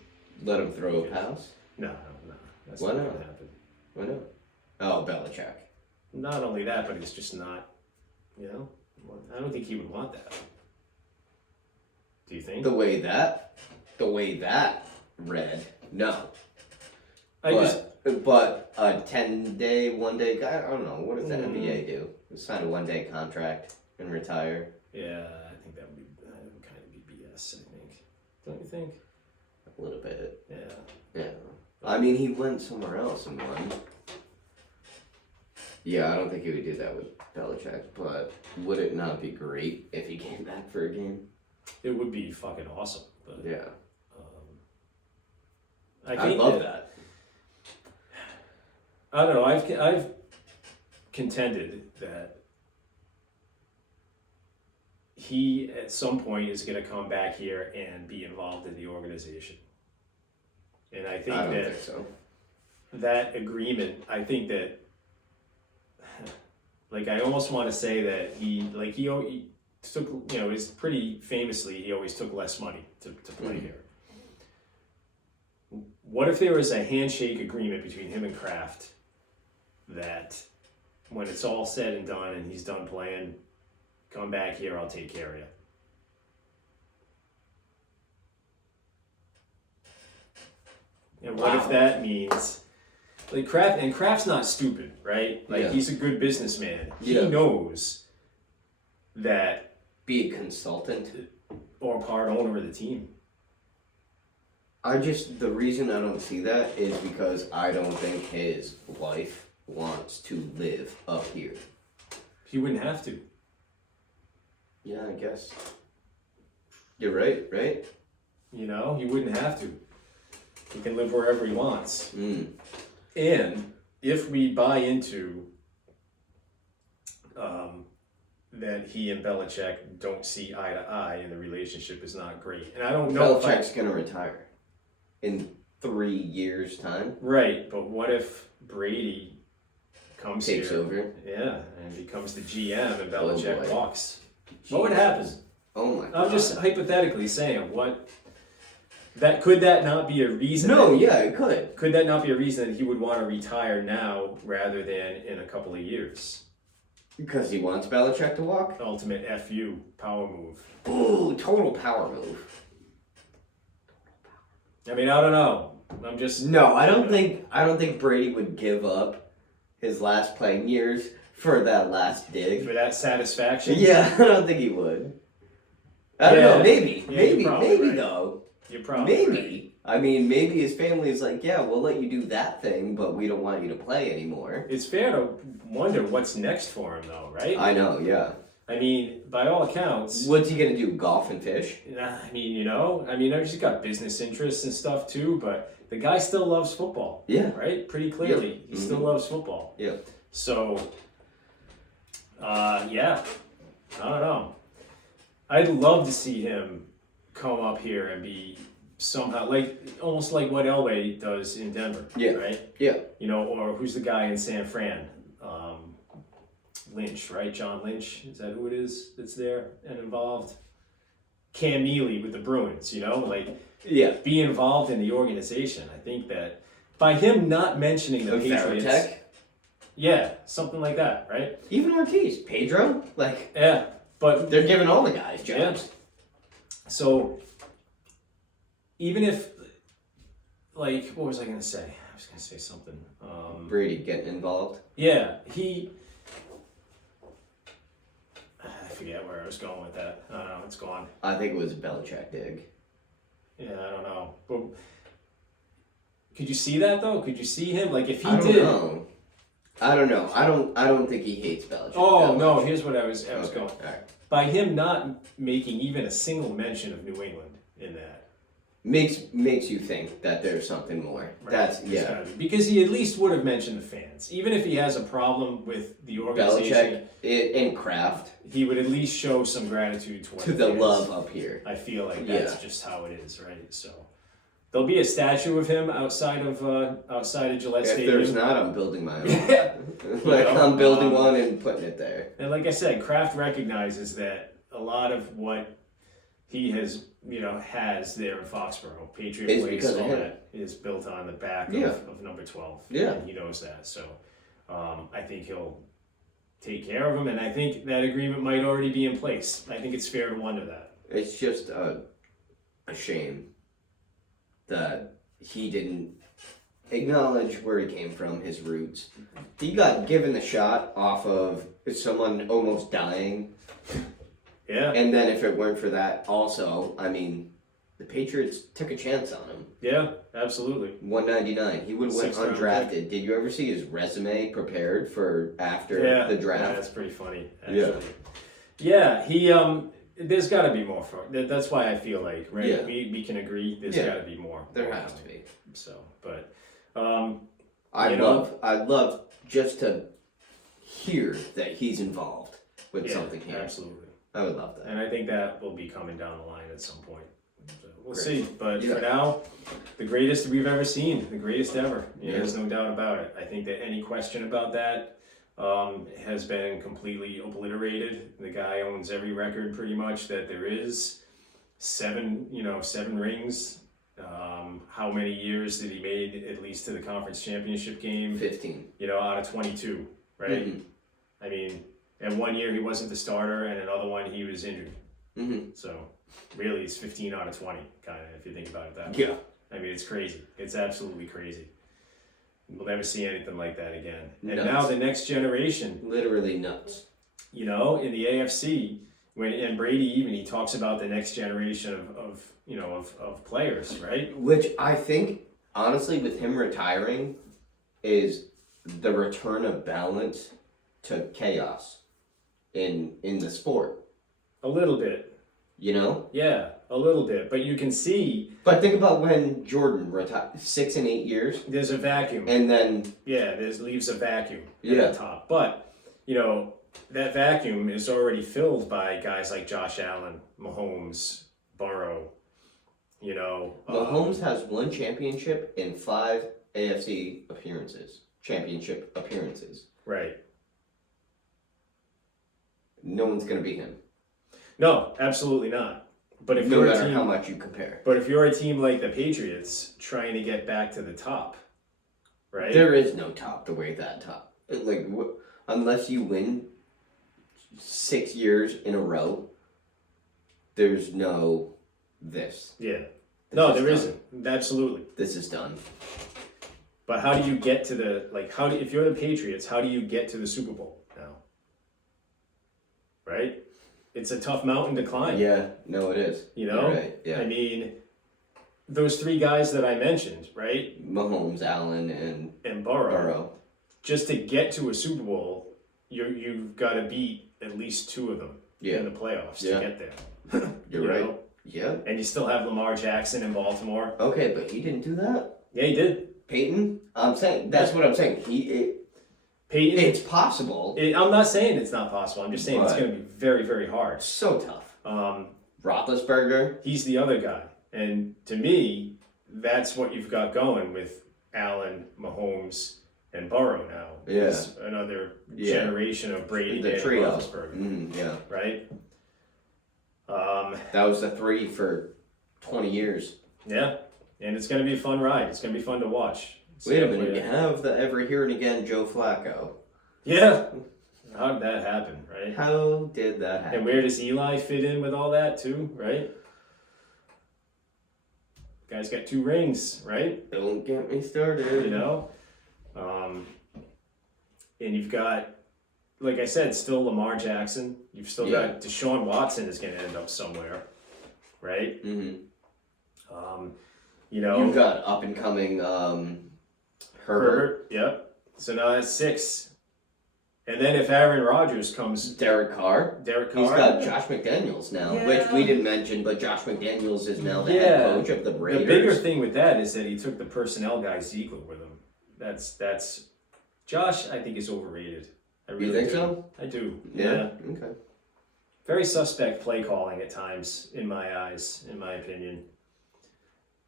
Let him throw a pass? No. That's Why not not? going to happen. Why not? Oh, Belichick. Not only that, but it's just not, you know? I don't think he would want that. Do you think? The way that read, no. But a 10-day, 1-day guy, I don't know. What does the NBA do? Sign a 1-day contract and retire. Yeah, I think that would kind of be BS, I think. Don't you think? A little bit. Yeah. Yeah. I mean, he went somewhere else and won. Yeah, I don't think he would do that with Belichick, but would it not be great if he came back for a game? It would be fucking awesome. But, Yeah. I love that. I don't know. I've contended that he at some point is going to come back here and be involved in the organization, and I think I don't think so. that agreement. I think that, like, I almost want to say that he took, you know, it's pretty famously he always took less money to play here. What if there was a handshake agreement between him and Kraft that when it's all said and done and he's done playing, come back here, I'll take care of you. And what if that means, like, Kraft's not stupid, right? Like, he's a good businessman. He knows that. Be a consultant. Or part owner of the team. The reason I don't see that is because I don't think his wife wants to live up here. He wouldn't have to. Yeah, I guess. You're right? You know, he wouldn't have to. He can live wherever he wants. And if we buy into that he and Belichick don't see eye to eye and the relationship is not great. And I don't know Belichick's going to retire in 3 years' time. Right, but what if Brady takes over? Yeah, and becomes the GM and Belichick walks. Jesus. What would happen? Oh my God. I'm just hypothetically saying, could that not be a reason? It could. Could that not be a reason that he would want to retire now rather than in a couple of years? Because he wants Belichick to walk? Ultimate FU power move. Ooh, total power move. I mean, I don't know. I'm just No, I don't think Brady would give up his last playing years for that last dig. For that satisfaction. Yeah, I don't think he would. I don't know, maybe. Yeah, maybe right. though. You're probably Maybe. Right. I mean, maybe his family is like, yeah, we'll let you do that thing, but we don't want you to play anymore. It's fair to wonder what's next for him, though, right? I know, yeah. I mean, by all accounts... What's he gonna do, golf and fish? I mean, he's got business interests and stuff, too, but the guy still loves football. Yeah. Right? Pretty clearly. Yep. He still loves football. Yeah. So, yeah. I don't know. I'd love to see him come up here and be somehow, almost like what Elway does in Denver. Yeah. Right? Yeah. You know, or who's the guy in San Fran? Lynch, right? John Lynch, is that who it is that's there and involved? Cam Neely with the Bruins, you know, be involved in the organization. I think that by him not mentioning the Patriots, Veritek? yeah, something like that, right? Even Ortiz, Pedro, Yeah, but they're giving all the guys jobs. Yeah. So even if, what was I gonna say? I was gonna say something. Brady getting involved. Yeah, I forget where I was going with that. I don't know, it's gone. I think it was a Belichick dig. Yeah, I don't know. But could you see that though? Could you see him? If he I don't did. know. I don't know. I don't think he hates Belichick. Oh no, here's what I was Okay. going. All right. By him not making even a single mention of New England in that. Makes you think that there's something more. Right? That's It's gotta be. Because he at least would have mentioned the fans. Even if he has a problem with the organization, Belichick and Kraft he would at least show some gratitude towards to the fans. love up here. I feel like that's just how it is, right? So there'll be a statue of him outside of Gillette If Stadium. there's not, I'm building my own. Yeah. I'm building one and putting it there. And like I said, Kraft recognizes that a lot of what he has has there in Foxborough. Patriot It's Place, because of all him. that is built on the back Yeah. of number 12. Yeah. And he knows that. So I think he'll take care of him, and I think that agreement might already be in place. I think it's fair to wonder that. It's just a shame that he didn't acknowledge where he came from, his roots. He got given the shot off of someone almost dying. Yeah. And then if it weren't for that, also, I mean, the Patriots took a chance on him. Yeah, absolutely. 199. He would have went Sixth round undrafted. Did you ever see his resume prepared for after the draft? Yeah, that's pretty funny, actually. Yeah, he there's got to be more for that's why I feel like, right? Yeah. We can agree there's Yeah. got to be more. There has to be. So, but I'd love just to hear that he's involved with something here. Absolutely. I would love that. And I think that will be coming down the line at some point. So we'll Great. see. But Yeah. for now, the greatest we've ever seen, the greatest ever. Yeah. There's no doubt about it. I think that any question about that has been completely obliterated. The guy owns every record pretty much that there is. 7 rings. How many years did he made at least to the conference championship game? 15. Out of 22, right? Mhm. I mean, and 1 year he wasn't the starter, and another one he was injured. Mm-hmm. So really, it's 15 out of 20, kind of, if you think about it that way. Yeah. I mean, it's crazy. It's absolutely crazy. We'll never see anything like that again. And Nuts. now the next generation, Literally nuts. in the AFC, and Brady even, he talks about the next generation of players, right? Which I think, honestly, with him retiring, is the return of balance to chaos in the sport. A little bit. You know? Yeah, a little bit. But you can see But think about when Jordan retired, 6 and 8 years, there's a vacuum. and then Leaves a vacuum at Yeah. the top. But, that vacuum is already filled by guys like Josh Allen, Mahomes, Burrow, Mahomes has 1 championship in 5 AFC championship appearances. Right. No one's gonna beat him, No, absolutely not. But if no you're a matter team, how much you compare. but if you're a team like the Patriots trying to get back to the top, right? There is no top to weigh that top. Like, unless you win 6 years in a row, there's no this. Yeah. This No, is there done. isn't. Absolutely. This is done. But how do you get to if you're the Patriots, how do you get to the Super Bowl now? Right? It's a tough mountain to climb. Yeah, no, it is. You're right. Yeah, I mean, those 3 guys that I mentioned, right? Mahomes, Allen, and Burrow. Burrow. Just to get to a Super Bowl, you've got to beat at least 2 of them Yeah, in the playoffs Yeah. to get there. you're right. Yeah. And you still have Lamar Jackson in Baltimore. Okay, but he didn't do that. Yeah, he did. Peyton, I'm saying that's what I'm saying. Peyton. It's possible. I'm not saying it's not possible. I'm just saying it's But- going to be very, very hard. So tough. Um, Roethlisberger. he's the other guy, and to me, that's what you've got going with Allen, Mahomes, and Burrow now. Yeah. Is another generation of Brady The and trio. Roethlisberger, Yeah. right? That was the 3 for 20 years. Yeah, and it's going to be a fun ride. It's going to be fun to watch. Wait a So, minute, you have the ever hear it again Joe Flacco. Yeah. How did that happen, right? How did that happen? And where does Eli fit in with all that too, right? Guy's got 2 rings, right? Don't get me started. And you've got, like I said, still Lamar Jackson. You've still got Deshaun Watson is going to end up somewhere, right? Mm-hmm. You've got up and coming Herbert. Yep. So now that's 6. And then if Aaron Rodgers comes, Derek Carr. Derek Carr. He's got Josh McDaniels now, which Yeah. we didn't mention, but Josh McDaniels is now the head coach of the Raiders. The bigger thing with that is that he took the personnel guy Ziegler with him. That's Josh. I think is overrated. I really You think do. so? I do. Yeah. Okay. Very suspect play calling at times, in my eyes, in my opinion.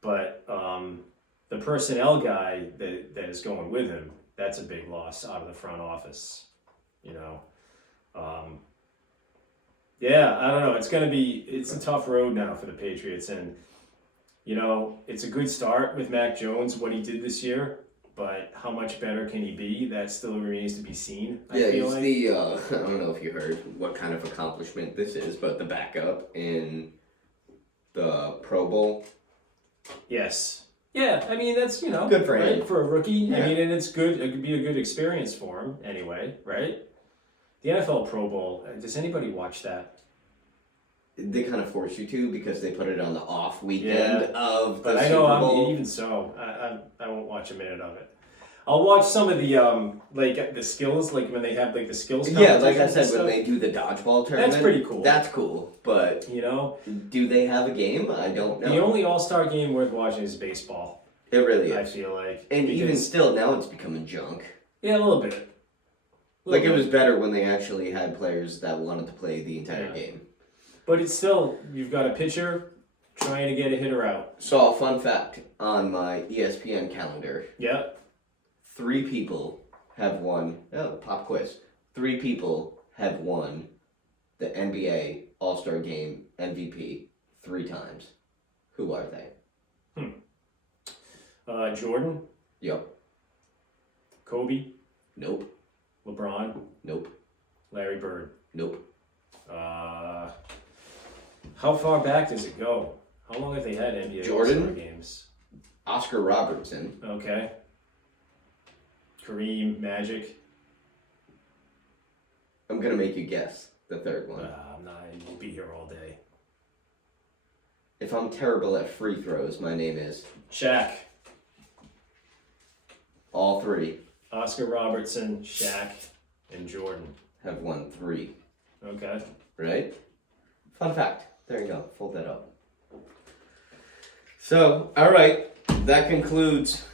But the personnel guy that is going with him, that's a big loss out of the front office. Yeah, I don't know. It's a tough road now for the Patriots, and it's a good start with Mac Jones, what he did this year, but how much better can he be? That still remains to be seen. I Yeah, feel he's like. the, I don't know if you heard what kind of accomplishment this is, but the backup in the Pro Bowl. Yes. Yeah, I mean, that's, Good for right, him. for a rookie. Yeah. I mean, and it's good. It could be a good experience for him anyway, right? The NFL Pro Bowl, does anybody watch that? They kind of force you to because they put it on the off weekend of the But I Super know, Bowl. even so, I won't watch a minute of it. I'll watch some of the, like, the skills, like when they have, like, the skills Yeah, like I competitions and said, when stuff. they do the dodgeball tournament. That's pretty cool. That's cool, but do they have a game? I don't know. The only All-Star game worth watching is baseball, It really I is. feel like. And because- even still, now it's becoming junk. Yeah, a little bit. Like, it was better when they actually had players that wanted to play the entire game. But it's still, you've got a pitcher trying to get a hitter out. Saw a fun fact on my ESPN calendar. Yep. 3 people have won. Oh, pop quiz. 3 people have won the NBA All-Star Game MVP 3 times. Who are they? Jordan, Yep. Kobe, Nope. LeBron, Nope. Larry Bird. Nope. How far back does it go? How long have they had NBA Jordan? All-Star games? Oscar Robertson. Okay. Kareem, Magic. I'm gonna make you guess the third one. I'm not. We'll be here all day. If I'm terrible at free throws, my name is Shaq, all 3 Oscar Robertson, Shaq, and Jordan. have won 3. Okay. Right? Fun fact. There you go. Fold that up. So, all right. That concludes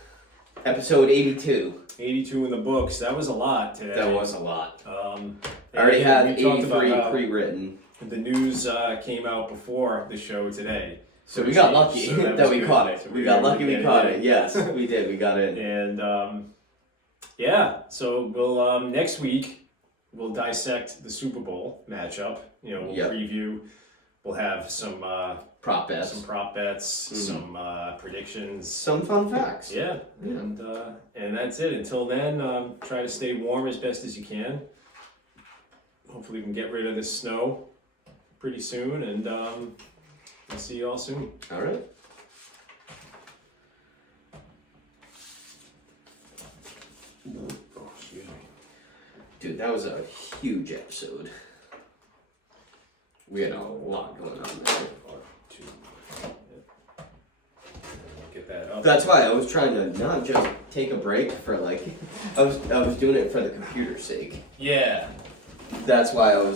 episode 82. 82 in the books. That was a lot today. That was a lot. I already and have we talked about 83 how pre-written. the news came out before the show today. So we got lucky So that was we good. caught it. So We got were lucky able we to caught get it. Yes, we did. We got it. And yeah, so we'll next week we'll dissect the Super Bowl matchup. We'll Yep. preview. We'll have some Prop bets. some prop bets, some predictions. Some fun facts. Yeah, and that's it. Until then, try to stay warm as best as you can. Hopefully, we can get rid of this snow pretty soon, and I'll see you all soon. All right. Oh, excuse me. Dude, that was a huge episode. We had a lot going on there. Two. Get that up. That's why I was trying to not just take a break for I was doing it for the computer's sake. Yeah. That's why I was